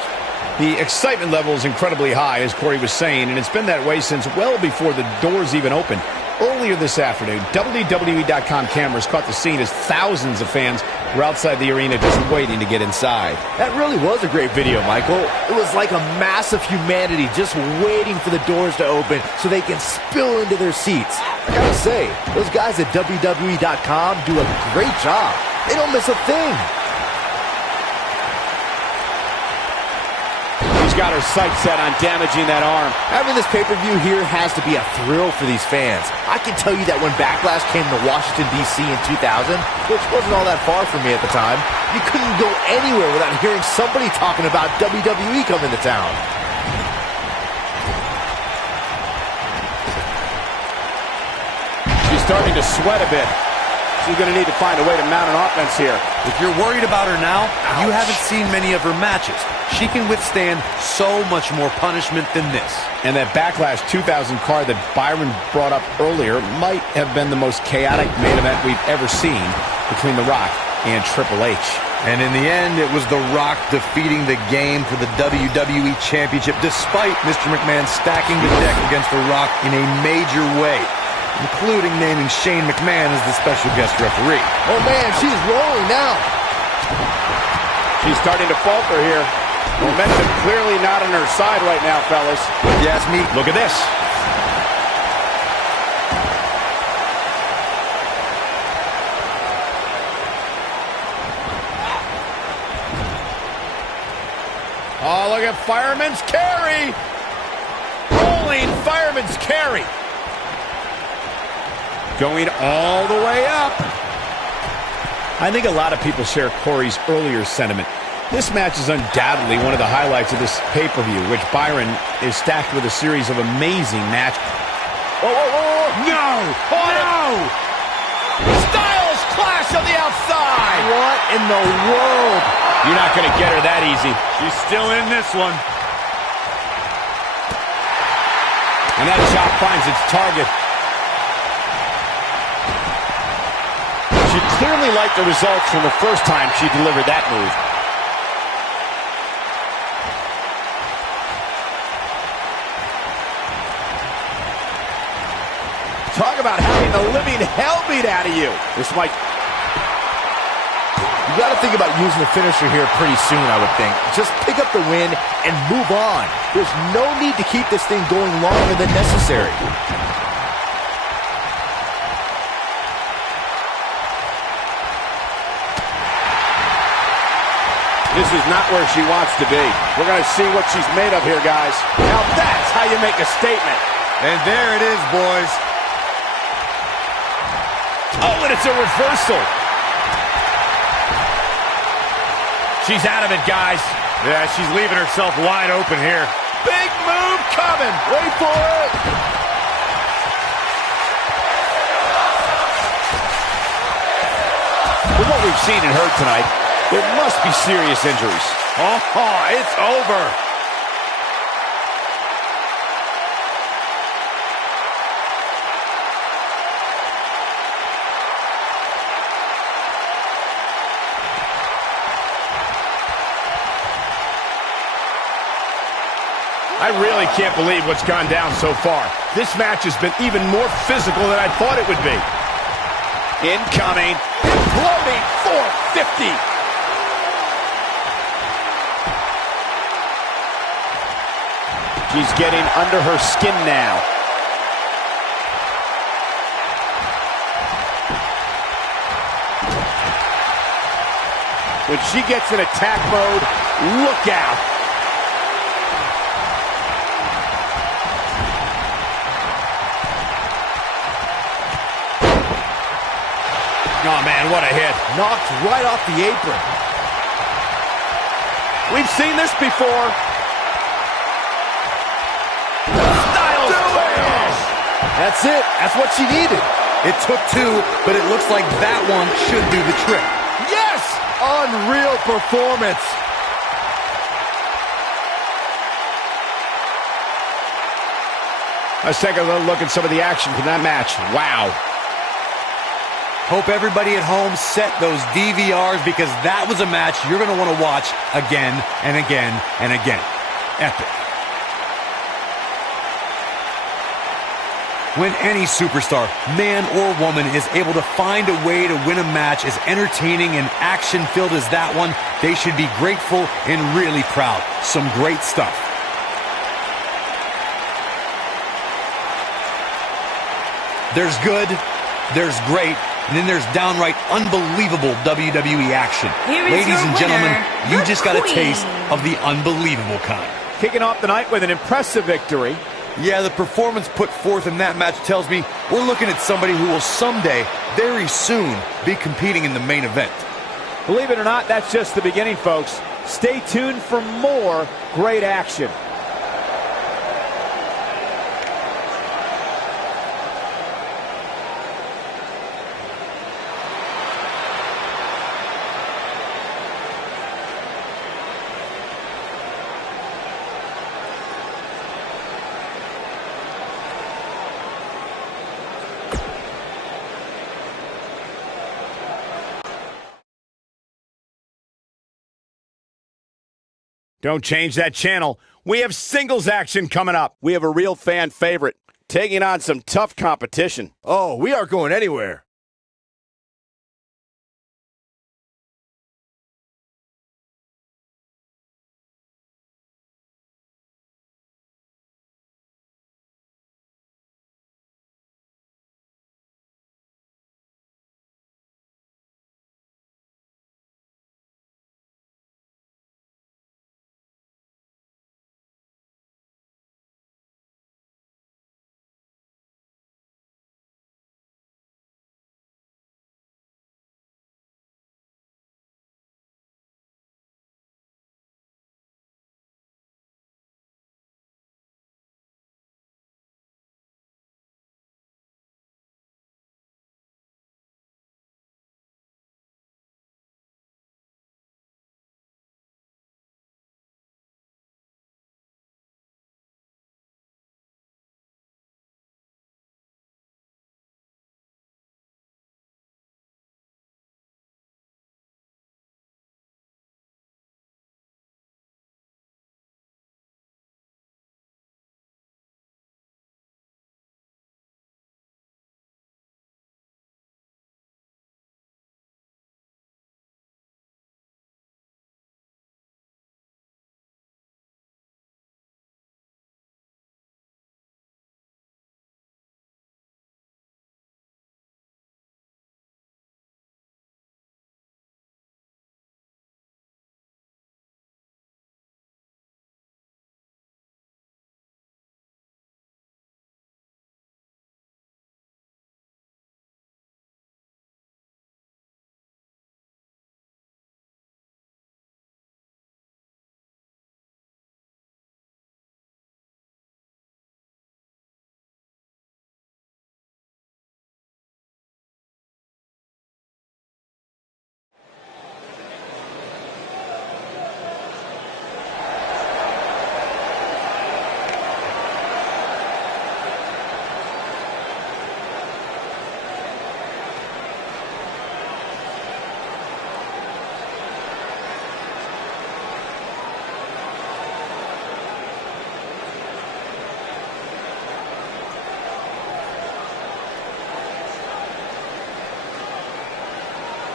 The excitement level is incredibly high, as Corey was saying, and it's been that way since well before the doors even opened. Earlier this afternoon, WWE.com cameras caught the scene as thousands of fans were outside the arena just waiting to get inside. That really was a great video, Michael. It was like a mass of humanity just waiting for the doors to open so they can spill into their seats. I gotta say, those guys at WWE.com do a great job. They don't miss a thing. Got her sights set on damaging that arm. Having this pay-per-view here has to be a thrill for these fans. I can tell you that when Backlash came to Washington, D.C. in 2000, which wasn't all that far from me at the time, you couldn't go anywhere without hearing somebody talking about WWE coming to town. She's starting to sweat a bit. She's going to need to find a way to mount an offense here. If you're worried about her now, you haven't seen many of her matches. She can withstand so much more punishment than this. And that Backlash 2000 card that Byron brought up earlier might have been the most chaotic main event we've ever seen between The Rock and Triple H. And in the end, it was The Rock defeating the game for the WWE Championship, despite Mr. McMahon stacking the deck against The Rock in a major way, including naming Shane McMahon as the special guest referee. Oh, man, she's rolling now. She's starting to falter here. Momentum clearly not on her side right now, fellas. If you ask me, Look at this. Oh, look at Fireman's Carry. Rolling Fireman's Carry. Going all the way up. I think a lot of people share Corey's earlier sentiment. This match is undoubtedly one of the highlights of this pay-per-view, which Byron is stacked with a series of amazing matches. Oh, oh, oh, no! Oh, no! Styles Clash on the outside! What in the world? You're not going to get her that easy. She's still in this one. And that chop finds its target. She clearly liked the results from the first time she delivered that move. Talk about having the living hell beat out of you. This might... You got to think about using the finisher here pretty soon, I would think. Just pick up the win and move on. There's no need to keep this thing going longer than necessary. This is not where she wants to be. We're going to see what she's made of here, guys. Now that's how you make a statement. and there it is, boys. Oh, and it's a reversal. She's out of it, guys. Yeah, she's leaving herself wide open here. Big move coming. Wait for it. With what we've seen and heard tonight, there must be serious injuries. Oh, it's over. I really can't believe what's gone down so far. This match has been even more physical than I thought it would be. Incoming. Imploding 450. She's getting under her skin now. When she gets in attack mode, look out. Oh, man, what a hit. Knocked right off the apron. We've seen this before. Styles Clash. That's it. That's what she needed. It took two, but it looks like that one should do the trick. Yes! Unreal performance. Let's take a little look at some of the action from that match. Wow. Hope everybody at home set those DVRs because that was a match you're going to want to watch again and again and again. Epic. When any superstar, man or woman, is able to find a way to win a match as entertaining and action-filled as that one, they should be grateful and really proud. Some great stuff. There's good, there's great, and then there's downright unbelievable WWE action. Here is Ladies your and gentlemen, winner, you the just got a Queen. taste of the unbelievable kind. Kicking off the night with an impressive victory. Yeah, the performance put forth in that match tells me we're looking at somebody who will someday, very soon, be competing in the main event. Believe it or not, that's just the beginning, folks. Stay tuned for more great action. Don't change that channel. We have singles action coming up. We have a real fan favorite taking on some tough competition. Oh, we aren't going anywhere.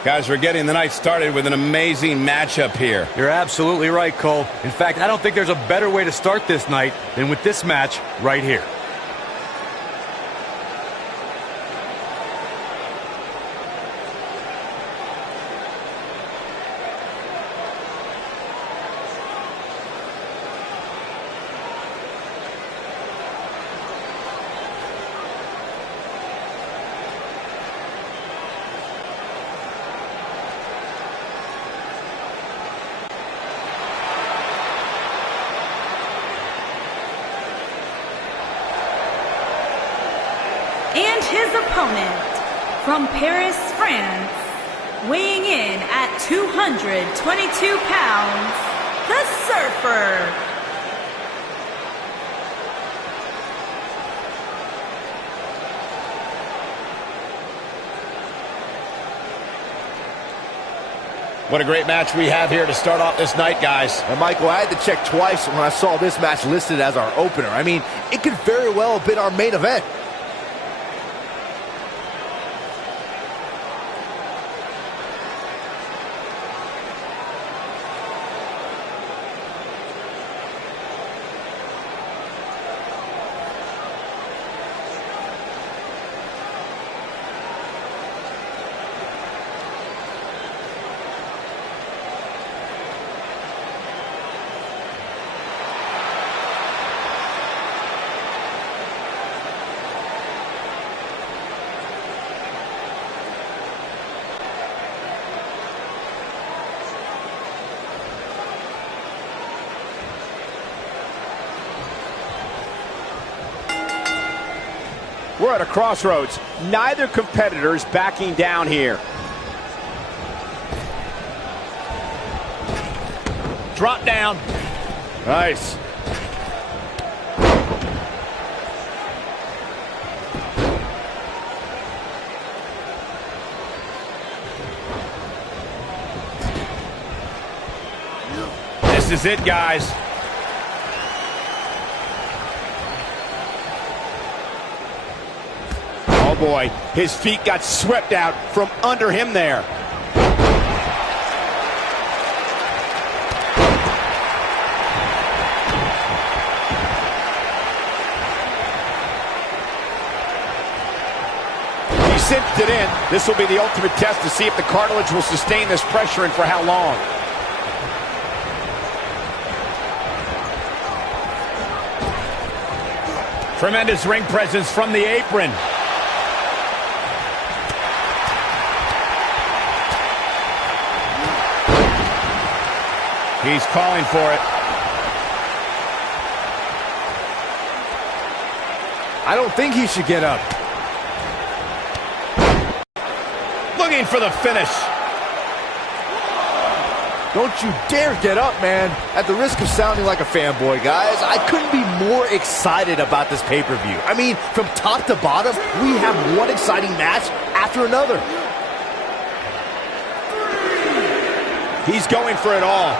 Guys, we're getting the night started with an amazing matchup here. You're absolutely right, Cole. In fact, I don't think there's a better way to start this night than with this match right here. And his opponent, from Paris, France, weighing in at 222 pounds, the Surfer. What a great match we have here to start off this night, guys. And Michael, I had to check twice when I saw this match listed as our opener. I mean, it could very well have been our main event. We're at a crossroads. Neither competitor is backing down here. Drop down. Nice. This This is it, guys. Oh, boy. His feet got swept out from under him there. He cinched it in. This will be the ultimate test to see if the cartilage will sustain this pressure and for how long. Tremendous ring presence from the apron. He's calling for it. I don't think he should get up. Looking for the finish. Don't you dare get up, man. At the risk of sounding like a fanboy, guys, I couldn't be more excited about this pay-per-view. I mean, from top to bottom, we have one exciting match after another. He's going for it all.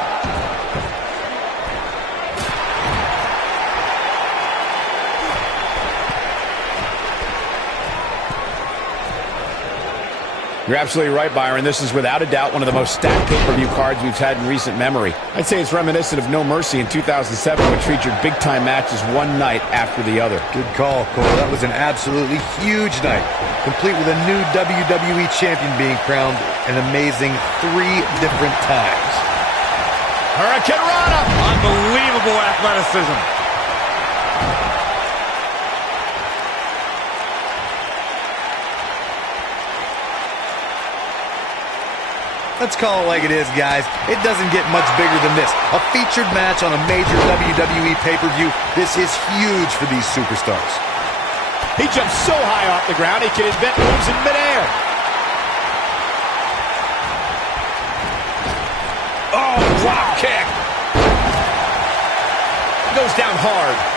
You're absolutely right, Byron. This is without a doubt one of the most stacked pay-per-view cards we've had in recent memory. I'd say it's reminiscent of No Mercy in 2007, which featured big-time matches one night after the other. Good call, Cole. That was an absolutely huge night, complete with a new WWE champion being crowned an amazing 3 different times. Hurricane Rana. Unbelievable athleticism. Let's call it like it is, guys. It doesn't get much bigger than this. A featured match on a major WWE pay-per-view. This is huge for these superstars. He jumps so high off the ground, he can invent moves in midair. Oh, drop kick. Goes down hard.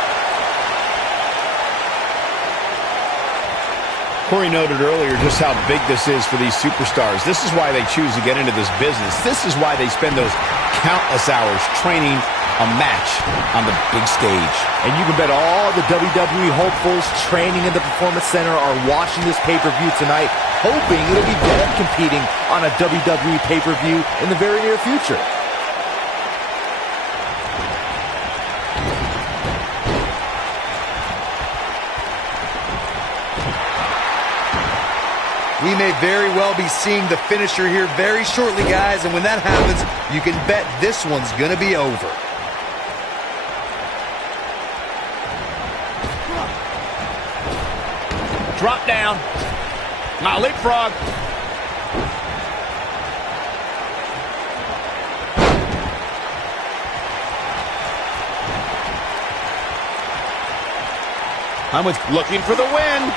Corey noted earlier just how big this is for these superstars. This is why they choose to get into this business. This is why they spend those countless hours training a match on the big stage. And you can bet all the WWE hopefuls training in the Performance Center are watching this pay-per-view tonight, hoping it'll be them competing on a WWE pay-per-view in the very near future. We may very well be seeing the finisher here very shortly, guys, and when that happens, you can bet this one's gonna be over. Drop down. Now leapfrog. I'm looking for the win.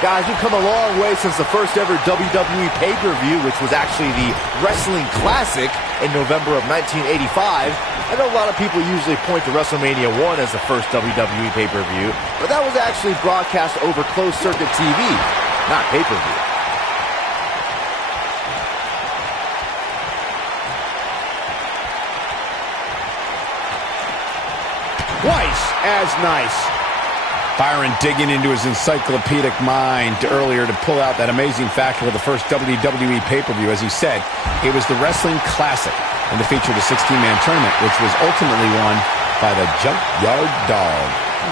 Guys, we've come a long way since the first ever WWE pay-per-view, which was actually the Wrestling Classic in November of 1985. I know a lot of people usually point to WrestleMania 1 as the first WWE pay-per-view, but that was actually broadcast over closed-circuit TV, not pay-per-view. Twice as nice. Byron digging into his encyclopedic mind earlier to pull out that amazing fact of the first WWE pay-per-view. As he said, it was the Wrestling Classic, and it featured a 16-man tournament, which was ultimately won by the Junkyard Dog.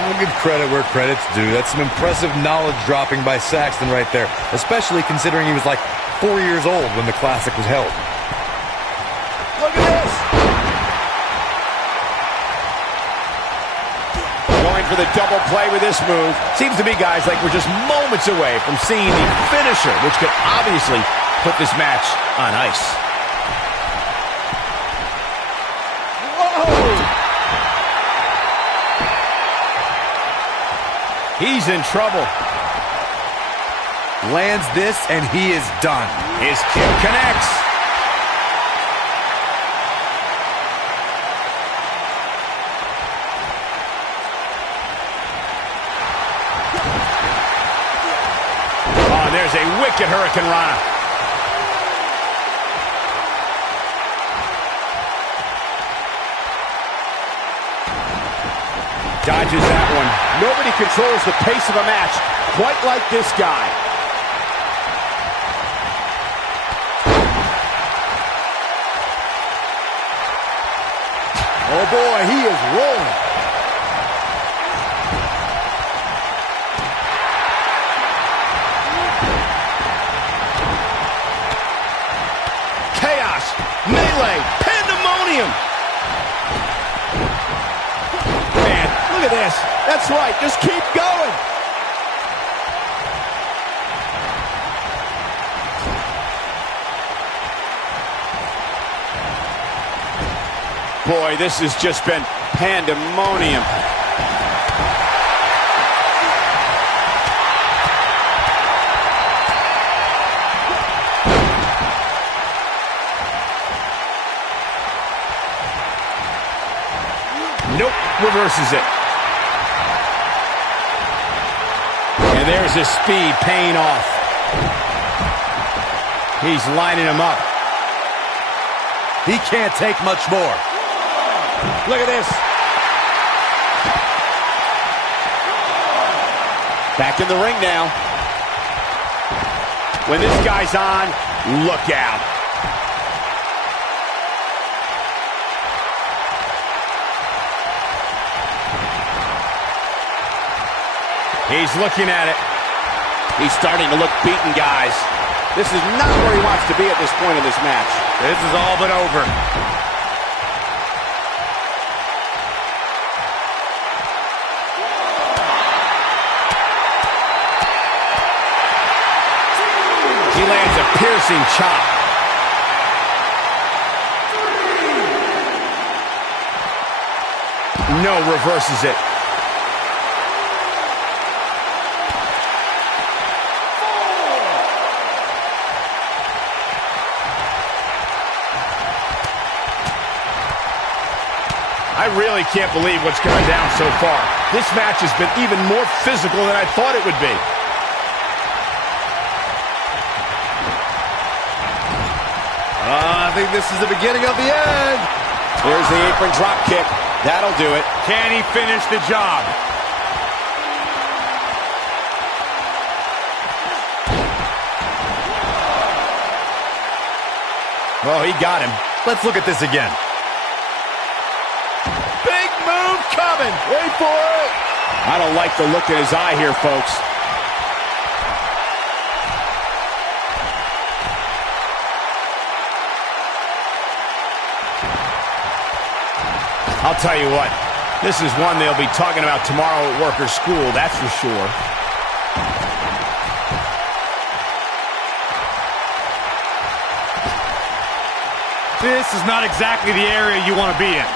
I'll give credit where credit's due. That's some impressive knowledge dropping by Saxton right there, especially considering he was like 4 years old when the Classic was held. Look at this! For the double play with this move. Seems to be, guys, like we're just moments away from seeing the finisher, which could obviously put this match on ice. Whoa! He's in trouble. Lands this, and he is done. His kick connects. is a wicked Hurricane Rana. Dodges that one. Nobody controls the pace of a match quite like this guy. Oh boy, he is rolling. Chaos, melee, pandemonium. Man, look at this. That's right, just keep going. Boy, this has just been pandemonium. Nope, reverses it. And there's his speed paying off. He's lining him up. He can't take much more. Look at this. Back in the ring now. When this guy's on, look out. He's looking at it. He's starting to look beaten, guys. This is not where he wants to be at this point in this match. This is all but over. He lands a piercing chop. No, reverses it. I really can't believe what's gone down so far. This match has been even more physical than I thought it would be. I think this is the beginning of the end. Here's the apron drop kick. That'll do it. Can he finish the job? Well, he got him. Let's look at this again. Big move coming. Wait for it. I don't like the look in his eye here, folks. I'll tell you what, this is one they'll be talking about tomorrow at work or school, that's for sure. This is not exactly the area you want to be in.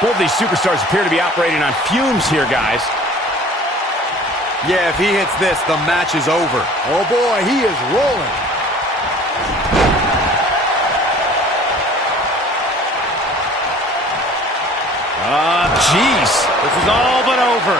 Both these superstars appear to be operating on fumes here, guys. Yeah, if he hits this, the match is over. Oh boy, he is rolling. Jeez. This is all but over.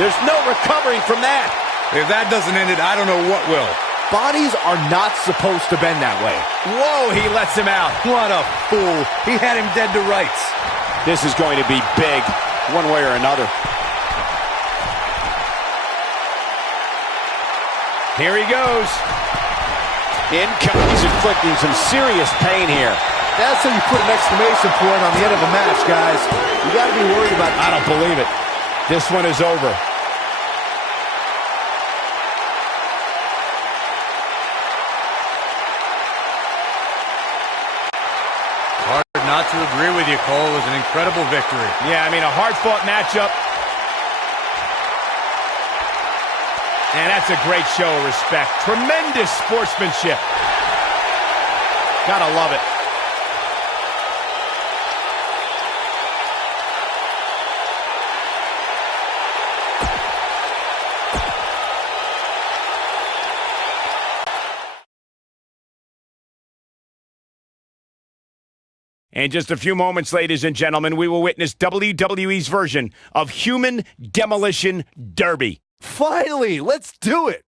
There's no recovering from that. If that doesn't end it, I don't know what will. Bodies are not supposed to bend that way. Whoa, he lets him out. What a fool. He had him dead to rights. This is going to be big, one way or another. Here he goes. Incoming. He's inflicting some serious pain here. That's how you put an exclamation point on the end of a match, guys. You got to be worried about. I don't believe it. This one is over. Hard not to agree with you, Cole. It was an incredible victory. Yeah, I mean, a hard-fought matchup. And that's a great show of respect. Tremendous sportsmanship. Gotta love it. In just a few moments, ladies and gentlemen, we will witness WWE's version of Human Demolition Derby. Finally, let's do it.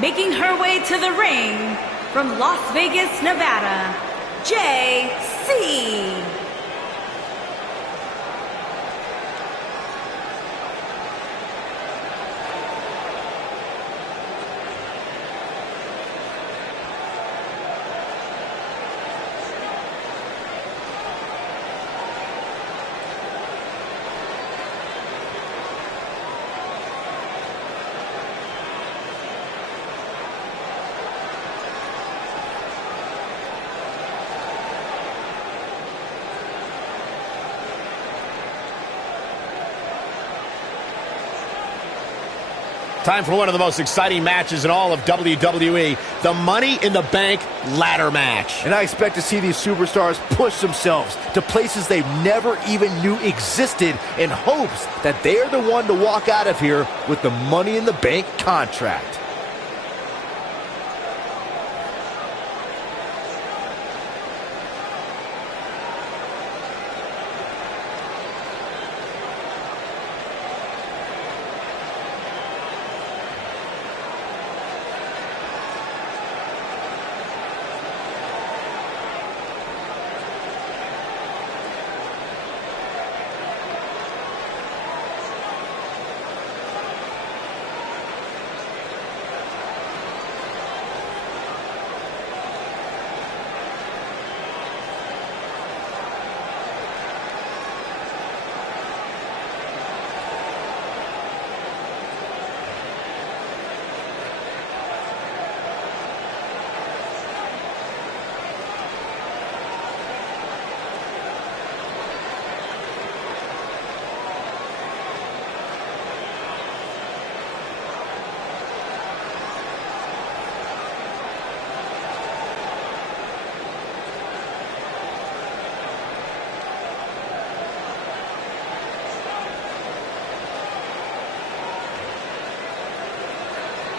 Making her way to the ring from Las Vegas, Nevada, JC. Time for one of the most exciting matches in all of WWE, the Money in the Bank ladder match. And I expect to see these superstars push themselves to places they never even knew existed in hopes that they are the one to walk out of here with the Money in the Bank contract.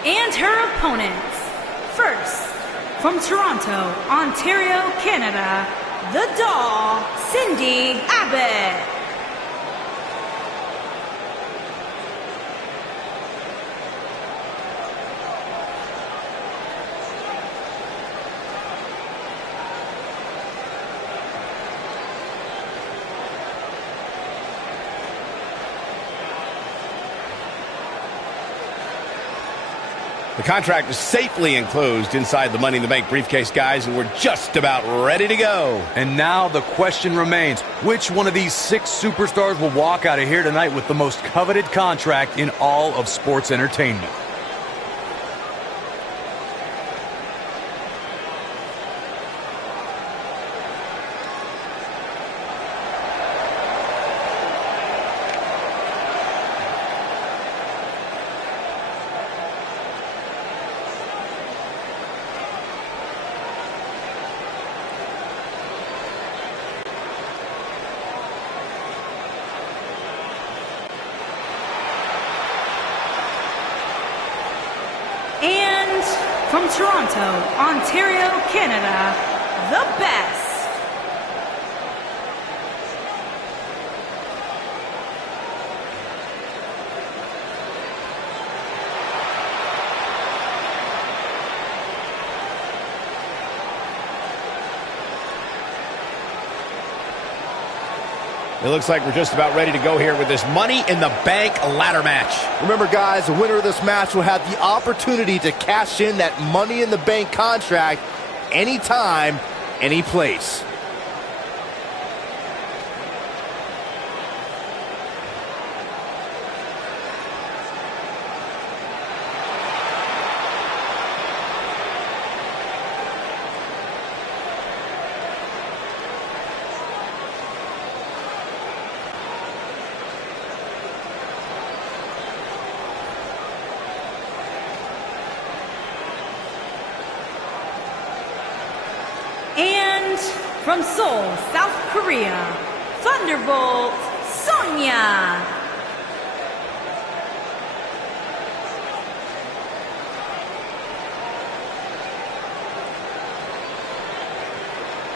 and her opponents. First, from Toronto, Ontario, Canada, the Doll, Cindy Abbott. The contract is safely enclosed inside the Money in the Bank briefcase, guys, and we're just about ready to go. And now the question remains, which one of these 6 superstars will walk out of here tonight with the most coveted contract in all of sports entertainment? And from Toronto, Ontario, Canada, the Best. It looks like we're just about ready to go here with this Money in the Bank ladder match. Remember, guys, the winner of this match will have the opportunity to cash in that Money in the Bank contract anytime, any place. And from Seoul, South Korea, Thunderbolt Sonya.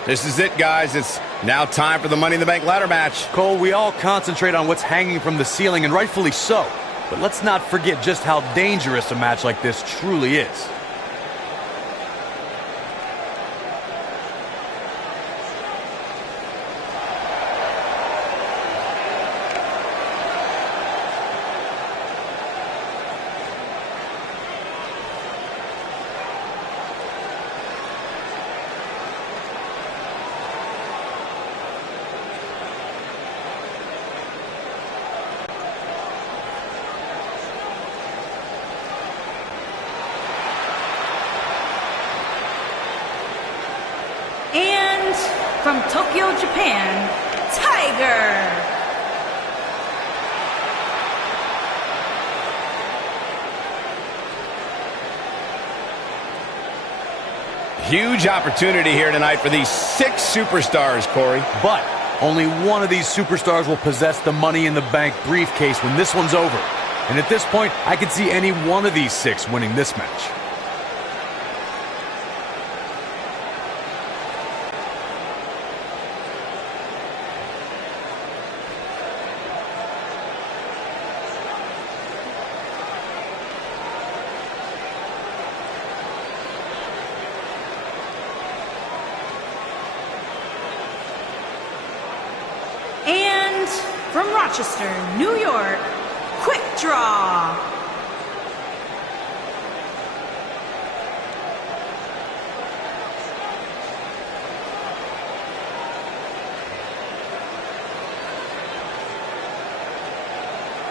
This is it, guys. It's now time for the Money in the Bank ladder match. Cole, we all concentrate on what's hanging from the ceiling, and rightfully so. But let's not forget just how dangerous a match like this truly is. And from Tokyo, Japan, Tiger. Huge opportunity here tonight for these 6 superstars, Corey. But only one of these superstars will possess the Money in the Bank briefcase when this one's over. And at this point, I could see any one of these 6 winning this match. And from Rochester, New York, Quick Draw.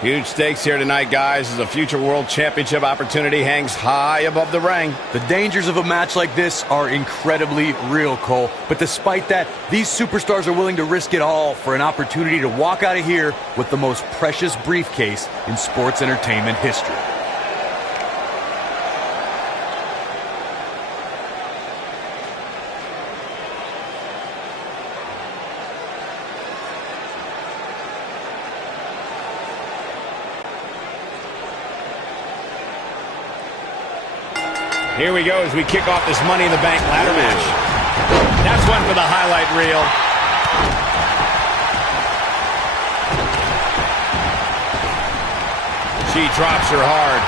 Huge stakes here tonight, guys, as a future world championship opportunity hangs high above the ring. The dangers of a match like this are incredibly real, Cole. But despite that, these superstars are willing to risk it all for an opportunity to walk out of here with the most precious briefcase in sports entertainment history. Here we go as we kick off this Money in the Bank ladder match. That's one for the highlight reel. She drops her hard.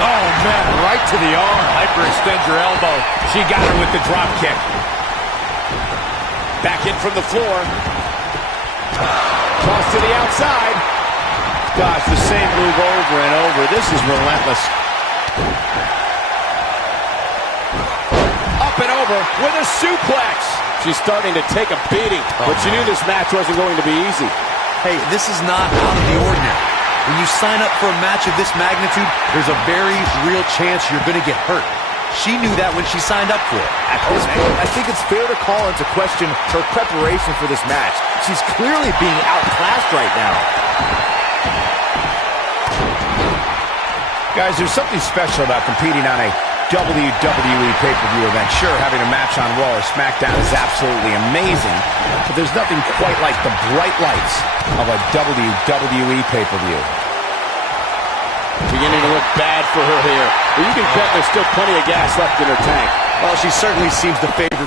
Oh, man, right to the arm. Hyperextend your elbow. She got her with the drop kick. Back in from the floor. Toss to the outside. Gosh, the same move over and over. This is relentless. Up and over with a suplex. She's starting to take a beating, but she knew this match wasn't going to be easy. Hey, this is not out of the ordinary. When you sign up for a match of this magnitude, there's a very real chance you're going to get hurt. She knew that when she signed up for it. At this point, I think it's fair to call into question her preparation for this match. She's clearly being outclassed right now. Guys, there's something special about competing on a WWE pay-per-view event. Sure, having a match on Raw or SmackDown is absolutely amazing, but there's nothing quite like the bright lights of a WWE pay-per-view. Beginning to look bad for her here. But you can bet there's still plenty of gas left in her tank. Well, she certainly seems to favor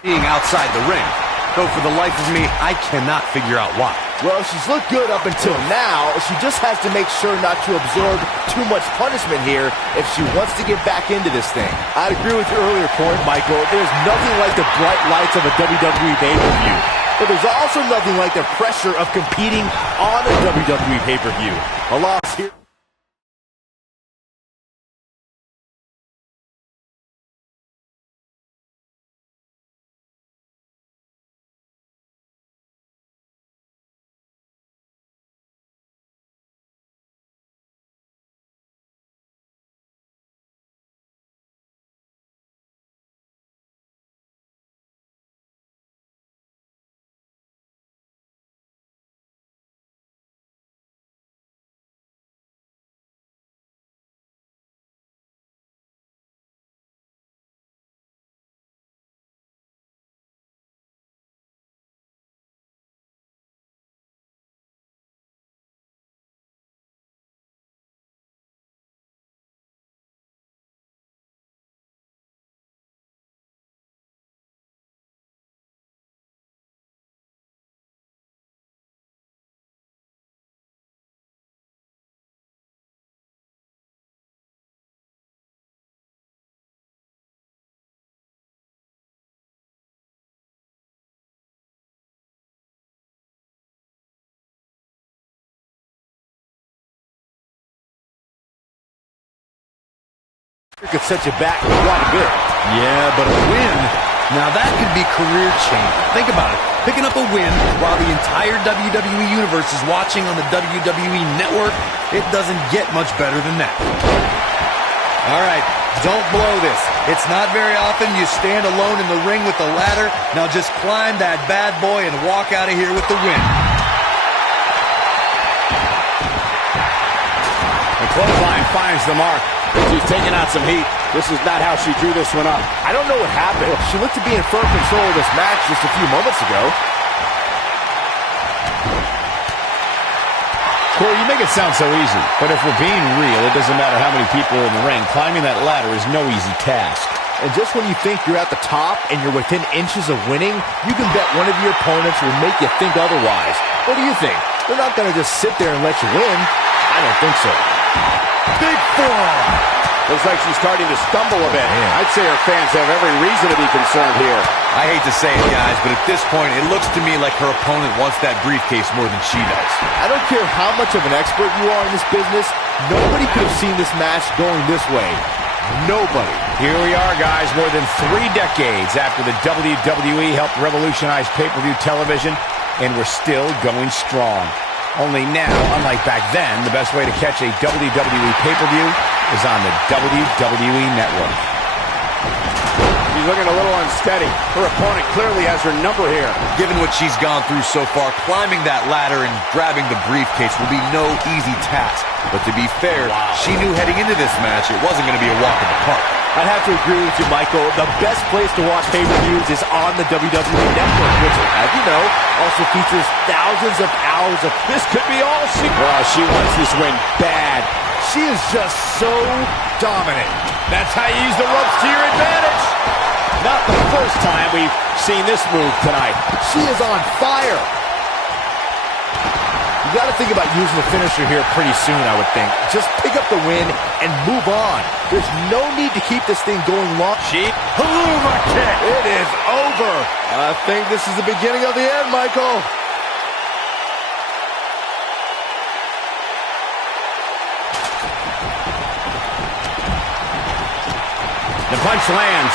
being outside the ring. Though for the life of me, I cannot figure out why. Well, she's looked good up until now. She just has to make sure not to absorb too much punishment here if she wants to get back into this thing. I agree with your earlier point, Michael. There's nothing like the bright lights of a WWE pay-per-view. But there's also nothing like the pressure of competing on a WWE pay-per-view. A loss here. Could set you back quite a bit. Yeah, but a win, now that could be career-changing. Think about it. Picking up a win while the entire WWE Universe is watching on the WWE Network, it doesn't get much better than that. All right, don't blow this. It's not very often you stand alone in the ring with the ladder. Now just climb that bad boy and walk out of here with the win. The clothesline finds the mark. She's taking out some heat. This is not how she drew this one up. I don't know what happened. She looked to be in firm control of this match just a few moments ago. Corey, you make it sound so easy, but if we're being real, it doesn't matter how many people are in the ring. Climbing that ladder is no easy task. And just when you think you're at the top and you're within inches of winning, you can bet one of your opponents will make you think otherwise. What do you think? They're not going to just sit there and let you win. I don't think so. Big forearm. Looks like she's starting to stumble a bit. I'd say her fans have every reason to be concerned here. I hate to say it, guys, but at this point, it looks to me like her opponent wants that briefcase more than she does. I don't care how much of an expert you are in this business, nobody could have seen this match going this way. Nobody. Here we are, guys, more than 3 decades after the WWE helped revolutionize pay-per-view television, and we're still going strong. Only now, unlike back then, the best way to catch a WWE pay-per-view is on the WWE Network. She's looking a little unsteady. Her opponent clearly has her number here. Given what she's gone through so far, climbing that ladder and grabbing the briefcase will be no easy task. But to be fair, she knew heading into this match it wasn't going to be a walk in the park. I'd have to agree with you, Michael. The best place to watch pay-per-views is on the WWE Network, which, as you know, also features thousands of hours of... This could be all she... Well, she wants this win bad. She is just so dominant. That's how you use the ropes to your advantage. Not the first time we've seen this move tonight. She is on fire. You got to think about using the finisher here pretty soon, I would think. Just pick up the win and move on. There's no need to keep this thing going long. Helluva Kick. It is over. I think this is the beginning of the end, Michael. The punch lands.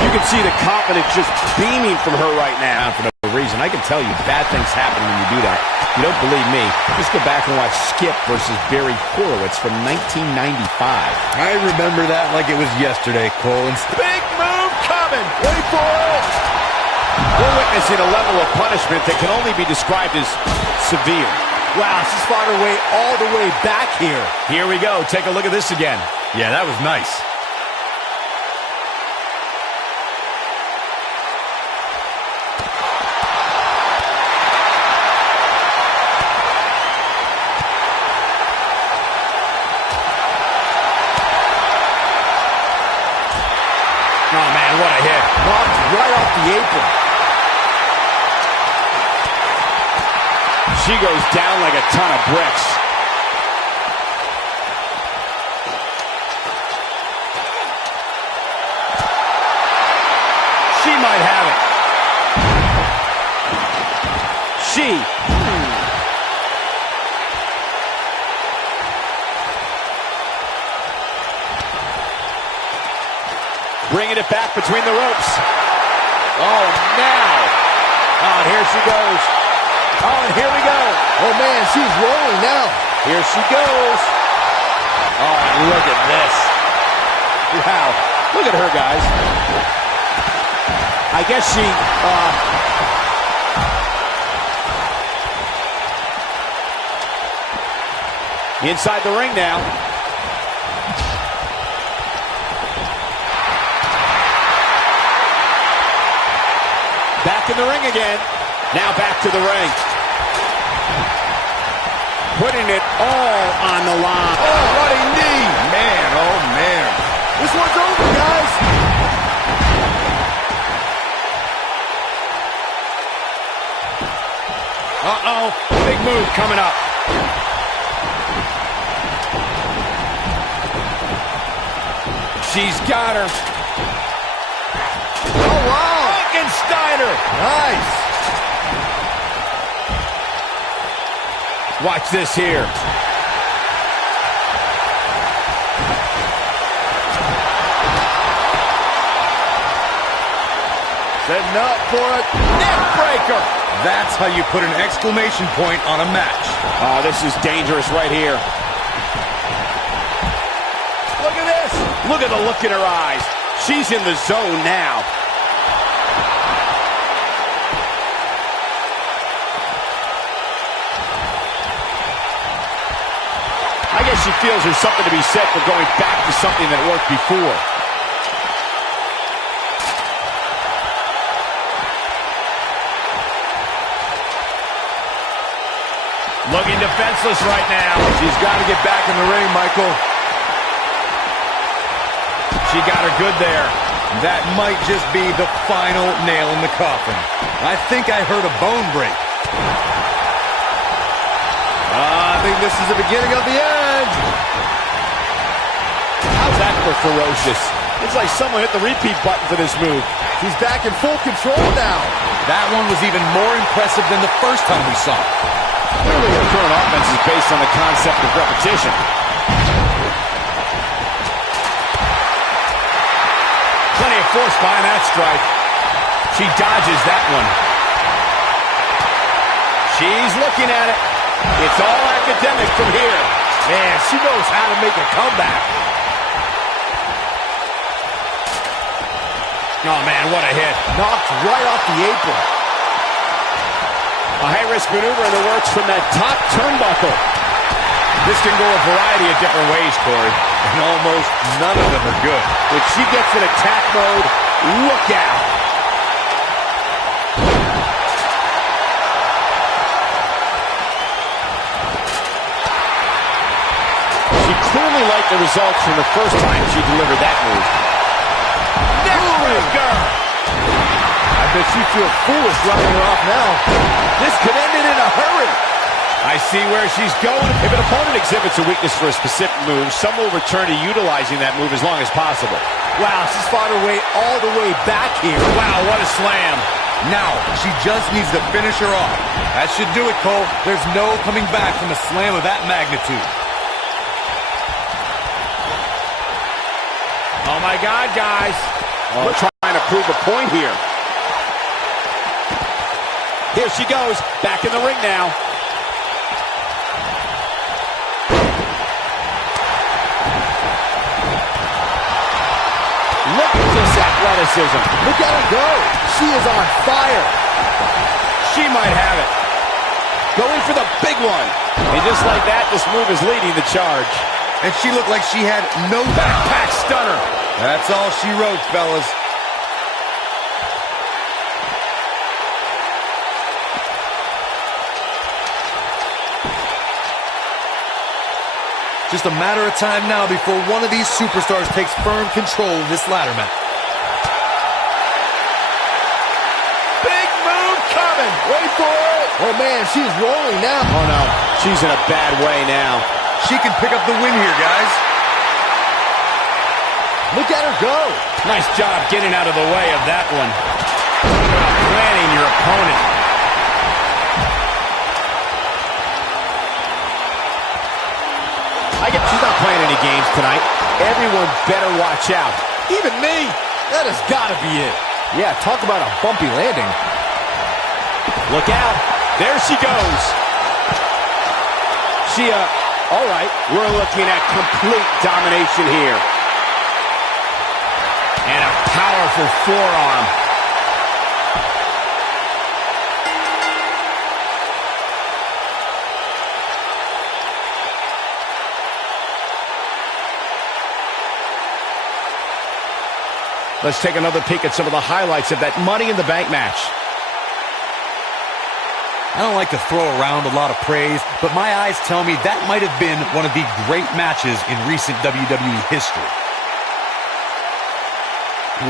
You can see the confidence just beaming from her right now. For no reason. I can tell you bad things happen when you do that. If you don't believe me, just go back and watch Skip versus Barry Horowitz from 1995. I remember that like it was yesterday, Cole. Big move coming. Wait for it. We're witnessing a level of punishment that can only be described as severe. Wow, she's fought her way all the way back here. Here we go. Take a look at this again. Yeah, that was nice. Oh, man, what a hit. Knocked right off the apron. She goes down like a ton of bricks. She might have it. Bringing it back between the ropes. Oh, now. Oh, and here she goes. Oh, and here we go. Oh, man, she's rolling now. Here she goes. Oh, and look at this. Wow. Look at her, guys. I guess she, inside the ring now. Back in the ring again. Now back to the ring. Putting it all on the line. Oh, running knee. Man, oh, man. This one's over, guys. Uh-oh. Big move coming up. She's got her. Oh, wow. Steiner. Nice. Watch this here. Setting up for a neck breaker. That's how you put an exclamation point on a match. Oh, this is dangerous right here. Look at this. Look at the look in her eyes. She's in the zone now. I guess she feels there's something to be said for going back to something that worked before. Looking defenseless right now. She's got to get back in the ring, Michael. She got her good there. That might just be the final nail in the coffin. I think I heard a bone break. I think this is the beginning of the end. How's that for ferocious? It's like someone hit the repeat button for this move. He's back in full control now. That one was even more impressive than the first time we saw it. Clearly, her current offense is based on the concept of repetition. Plenty of force behind that strike. She dodges that one. She's looking at it. It's all academic from here. Man, she knows how to make a comeback. Oh, man, what a hit. Knocked right off the apron. A high-risk maneuver in the works from that top turnbuckle. This can go a variety of different ways, Corey. And almost none of them are good. When she gets in attack mode, look out. She clearly liked the results from the first time she delivered that move. Neckbreaker! I bet she feels foolish running her off now. This could end it in a hurry. I see where she's going. If an opponent exhibits a weakness for a specific move, some will return to utilizing that move as long as possible. Wow, she's fought her way all the way back here. Wow, what a slam. Now, she just needs to finish her off. That should do it, Cole. There's no coming back from a slam of that magnitude. Oh, my God, guys. We're trying to prove a point here. Here she goes, back in the ring now. Look at this athleticism. Look at her go. She is on fire. She might have it. Going for the big one. And just like that, this move is leading the charge. And she looked like she had no Backpack stunner. That's all she wrote, fellas. Just a matter of time now before one of these superstars takes firm control of this ladder match. Big move coming. Wait for it. Oh, man, she's rolling now. Oh, no. She's in a bad way now. She can pick up the win here, guys. Look at her go. Nice job getting out of the way of that one. Planning your opponent. I get she's not playing any games tonight. Everyone better watch out. Even me. That has got to be it. Yeah, talk about a bumpy landing. Look out. There she goes. All right, we're looking at complete domination here. And a powerful forearm. Let's take another peek at some of the highlights of that Money in the Bank match. I don't like to throw around a lot of praise, but my eyes tell me that might have been one of the great matches in recent WWE history.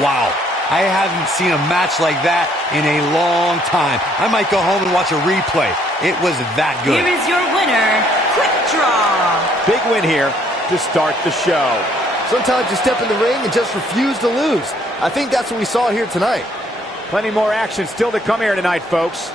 Wow, I haven't seen a match like that in a long time. I might go home and watch a replay. It was that good. Here is your winner, Quick Draw. Big win here to start the show. Sometimes you step in the ring and just refuse to lose. I think that's what we saw here tonight. Plenty more action still to come here tonight, folks.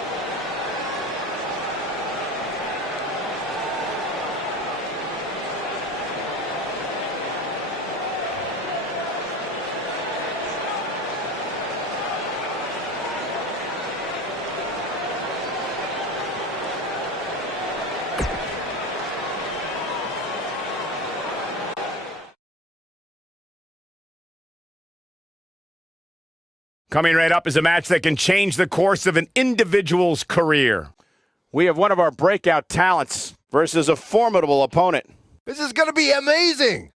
Coming right up is a match that can change the course of an individual's career. We have one of our breakout talents versus a formidable opponent. This is going to be amazing.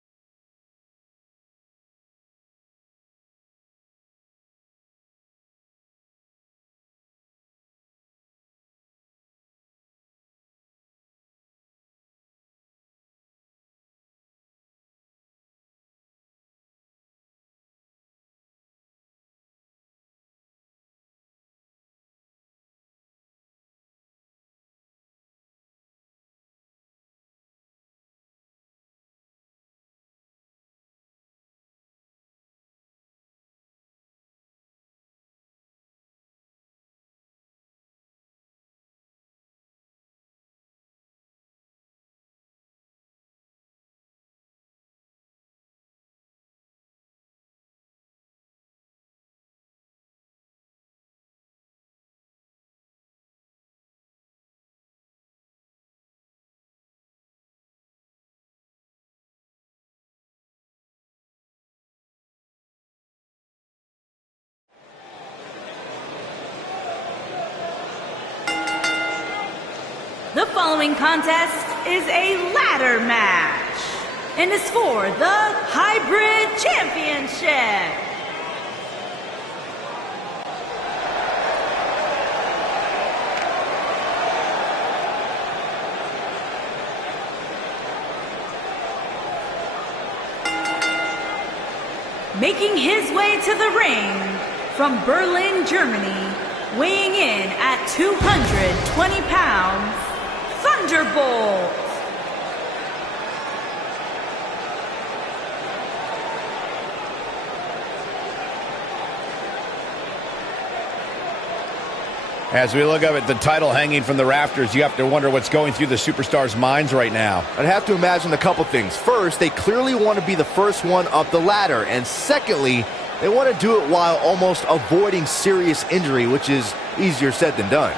The following contest is a ladder match and is for the Hybrid Championship. Making his way to the ring from Berlin, Germany, weighing in at 220 pounds, Thunderbolt. As we look up at the title hanging from the rafters, you have to wonder what's going through the superstars' minds right now. I'd have to imagine a couple things. First, they clearly want to be the first one up the ladder. And secondly, they want to do it while almost avoiding serious injury, which is easier said than done.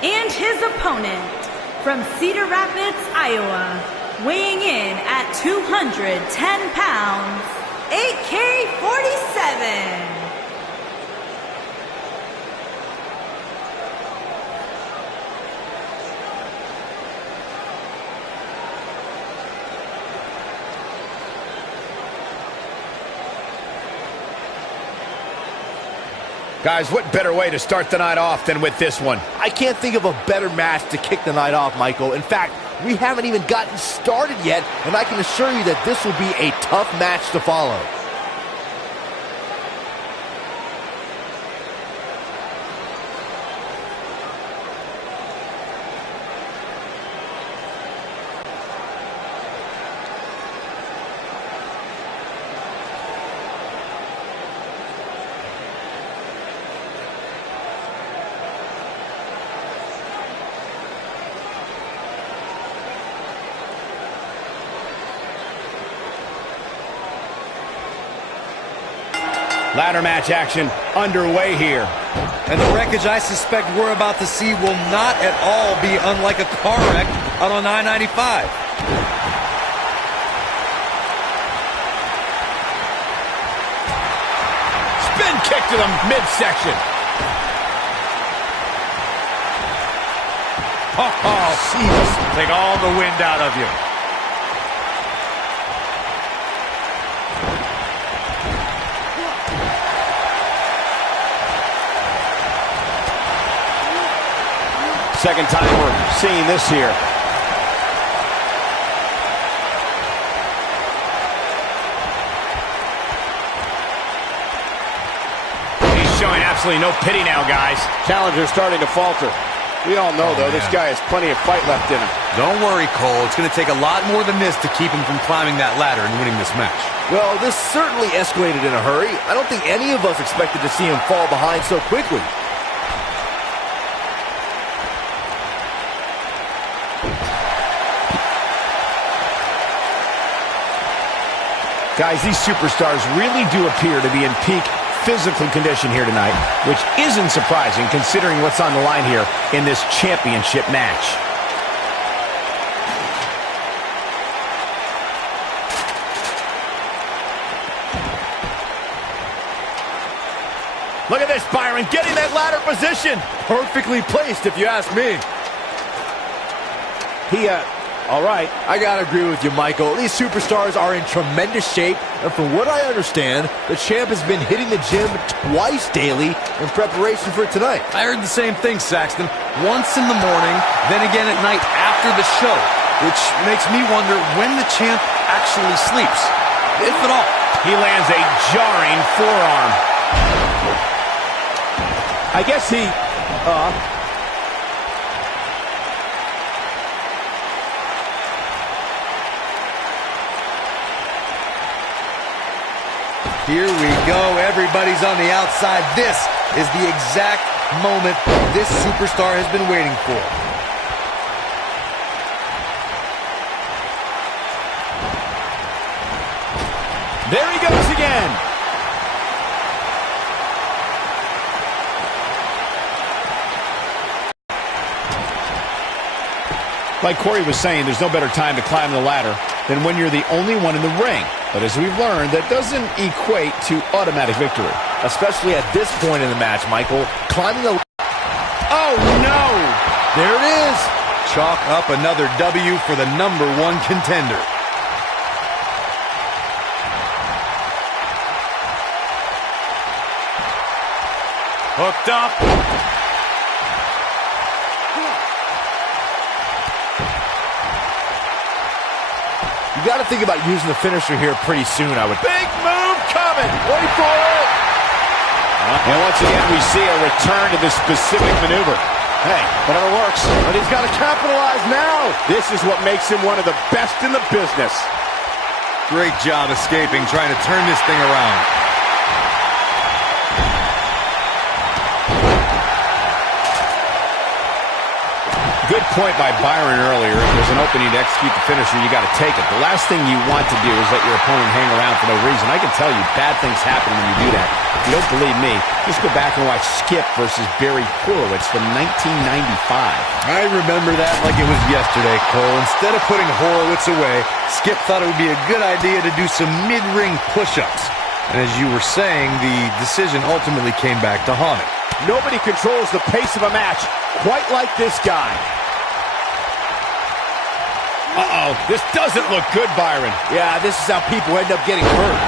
And his opponent from Cedar Rapids, Iowa, weighing in at 210 pounds, AK-47. Guys, what better way to start the night off than with this one? I can't think of a better match to kick the night off, Michael. In fact, we haven't even gotten started yet, and I can assure you that this will be a tough match to follow. Ladder match action underway here. And the wreckage I suspect we're about to see will not at all be unlike a car wreck out on I-95. Spin kick to the midsection. Oh, Jesus. Take all the wind out of you. Second time we're seeing this here. He's showing absolutely no pity now, guys. Challenger's starting to falter. We all know, though, this guy has plenty of fight left in him. Don't worry, Cole. It's going to take a lot more than this to keep him from climbing that ladder and winning this match. Well, this certainly escalated in a hurry. I don't think any of us expected to see him fall behind so quickly. Guys, these superstars really do appear to be in peak physical condition here tonight, which isn't surprising considering what's on the line here in this championship match. Look at this, Byron, getting that ladder position. Perfectly placed, if you ask me. All right. I gotta agree with you, Michael. These superstars are in tremendous shape, and from what I understand, the champ has been hitting the gym twice daily in preparation for tonight. I heard the same thing, Saxton. Once in the morning, then again at night after the show, which makes me wonder when the champ actually sleeps, if at all. He lands a jarring forearm. I guess he... Here we go. Everybody's on the outside. This is the exact moment this superstar has been waiting for. There he goes again. Like Corey was saying, there's no better time to climb the ladder than when you're the only one in the ring. But as we've learned, that doesn't equate to automatic victory. Especially at this point in the match, Michael. Climbing the... Oh, no! There it is! Chalk up another W for the #1 contender. Hooked up. You got to think about using the finisher here pretty soon, I would. Big move coming. Wait for it! And once again, we see a return to this specific maneuver. Hey, whatever works. But he's got to capitalize now. This is what makes him one of the best in the business. Great job escaping, trying to turn this thing around. Good point by Byron earlier. If there's an opening to execute the finisher, you got to take it. The last thing you want to do is let your opponent hang around for no reason. I can tell you, bad things happen when you do that. If you don't believe me, just go back and watch Skip versus Barry Horowitz from 1995. I remember that like it was yesterday, Cole. Instead of putting Horowitz away, Skip thought it would be a good idea to do some mid-ring push-ups. And as you were saying, the decision ultimately came back to haunt him. Nobody controls the pace of a match quite like this guy. Uh-oh, this doesn't look good, Byron. Yeah, this is how people end up getting hurt.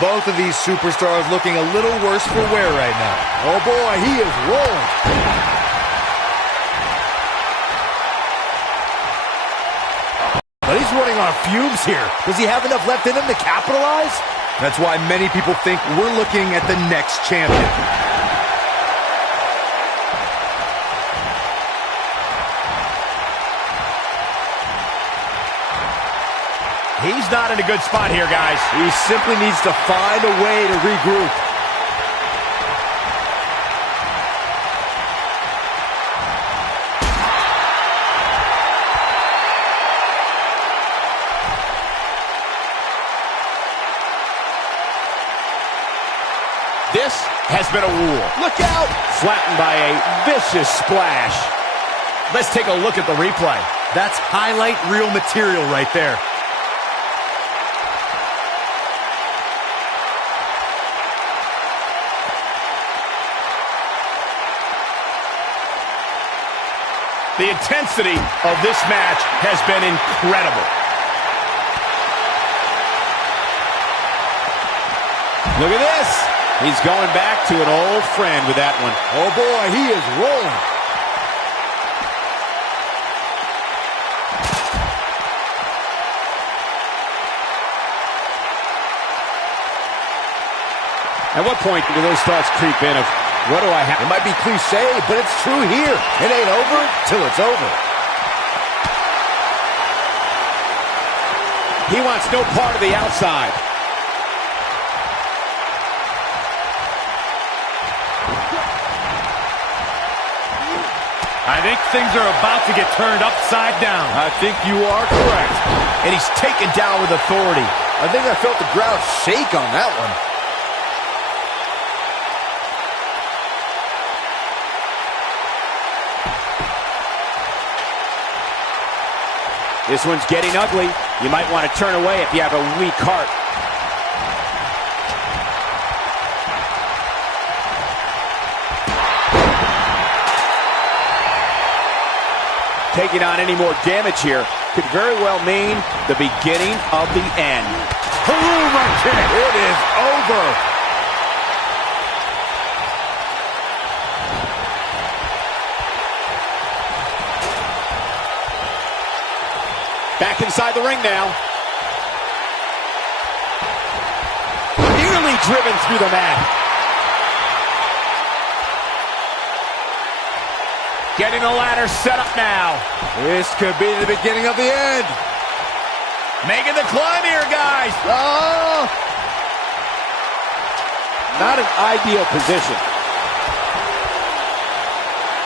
Both of these superstars looking a little worse for wear right now. Oh boy, he is rolling. But he's running on fumes here. Does he have enough left in him to capitalize? That's why many people think we're looking at the next champion. He's not in a good spot here, guys. He simply needs to find a way to regroup. This has been a war. Look out! Flattened by a vicious splash. Let's take a look at the replay. That's highlight reel material right there. The intensity of this match has been incredible. Look at this. He's going back to an old friend with that one. Oh boy, he is rolling. At what point do those thoughts creep in of, what do I have? It might be cliche, but it's true here. It ain't over till it's over. He wants no part of the outside. I think things are about to get turned upside down. I think you are correct. And he's taken down with authority. I think I felt the ground shake on that one. This one's getting ugly. You might want to turn away if you have a weak heart. Taking on any more damage here could very well mean the beginning of the end. Haruma kick. It is over. Back inside the ring now. Nearly driven through the mat. Getting the ladder set up now. This could be the beginning of the end. Making the climb here, guys. Oh! Not an ideal position.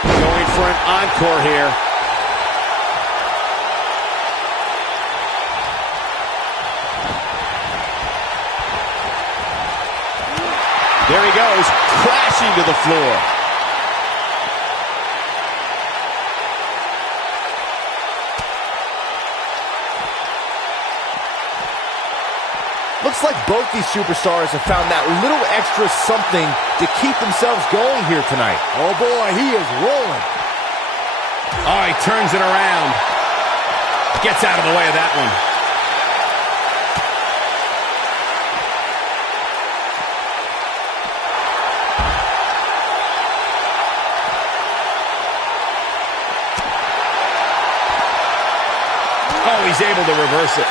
Going for an encore here. There he goes, crashing to the floor. Looks like both these superstars have found that little extra something to keep themselves going here tonight. Oh boy, he is rolling. Oh, he turns it around. Gets out of the way of that one. Oh, he's able to reverse it.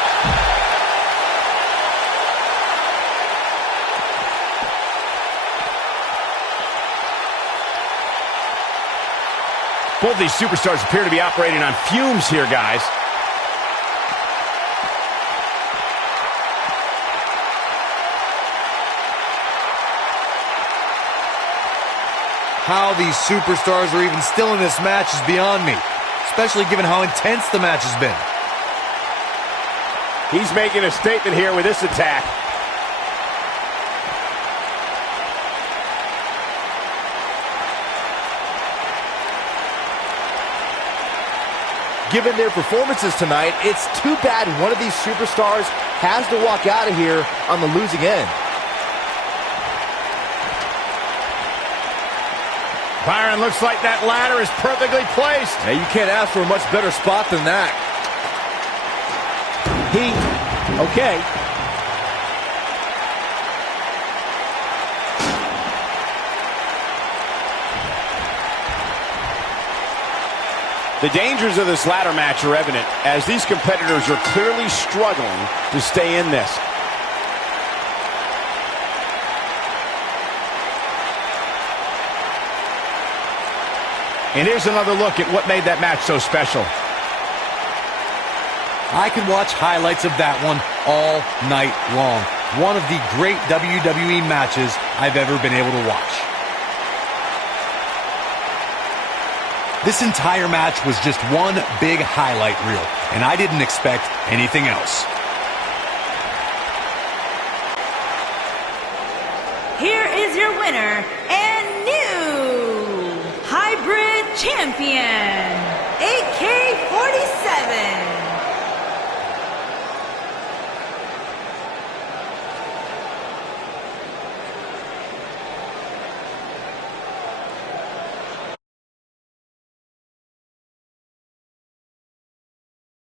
Both these superstars appear to be operating on fumes here, guys. How these superstars are even still in this match is beyond me, especially given how intense the match has been. He's making a statement here with this attack. Given their performances tonight, it's too bad one of these superstars has to walk out of here on the losing end. Byron, looks like that ladder is perfectly placed. Now, you can't ask for a much better spot than that. Okay. The dangers of this ladder match are evident, as these competitors are clearly struggling to stay in this. And here's another look at what made that match so special. I could watch highlights of that one all night long. One of the great WWE matches I've ever been able to watch. This entire match was just one big highlight reel, and I didn't expect anything else. Here is your winner and new Hybrid Champion, a.k.a.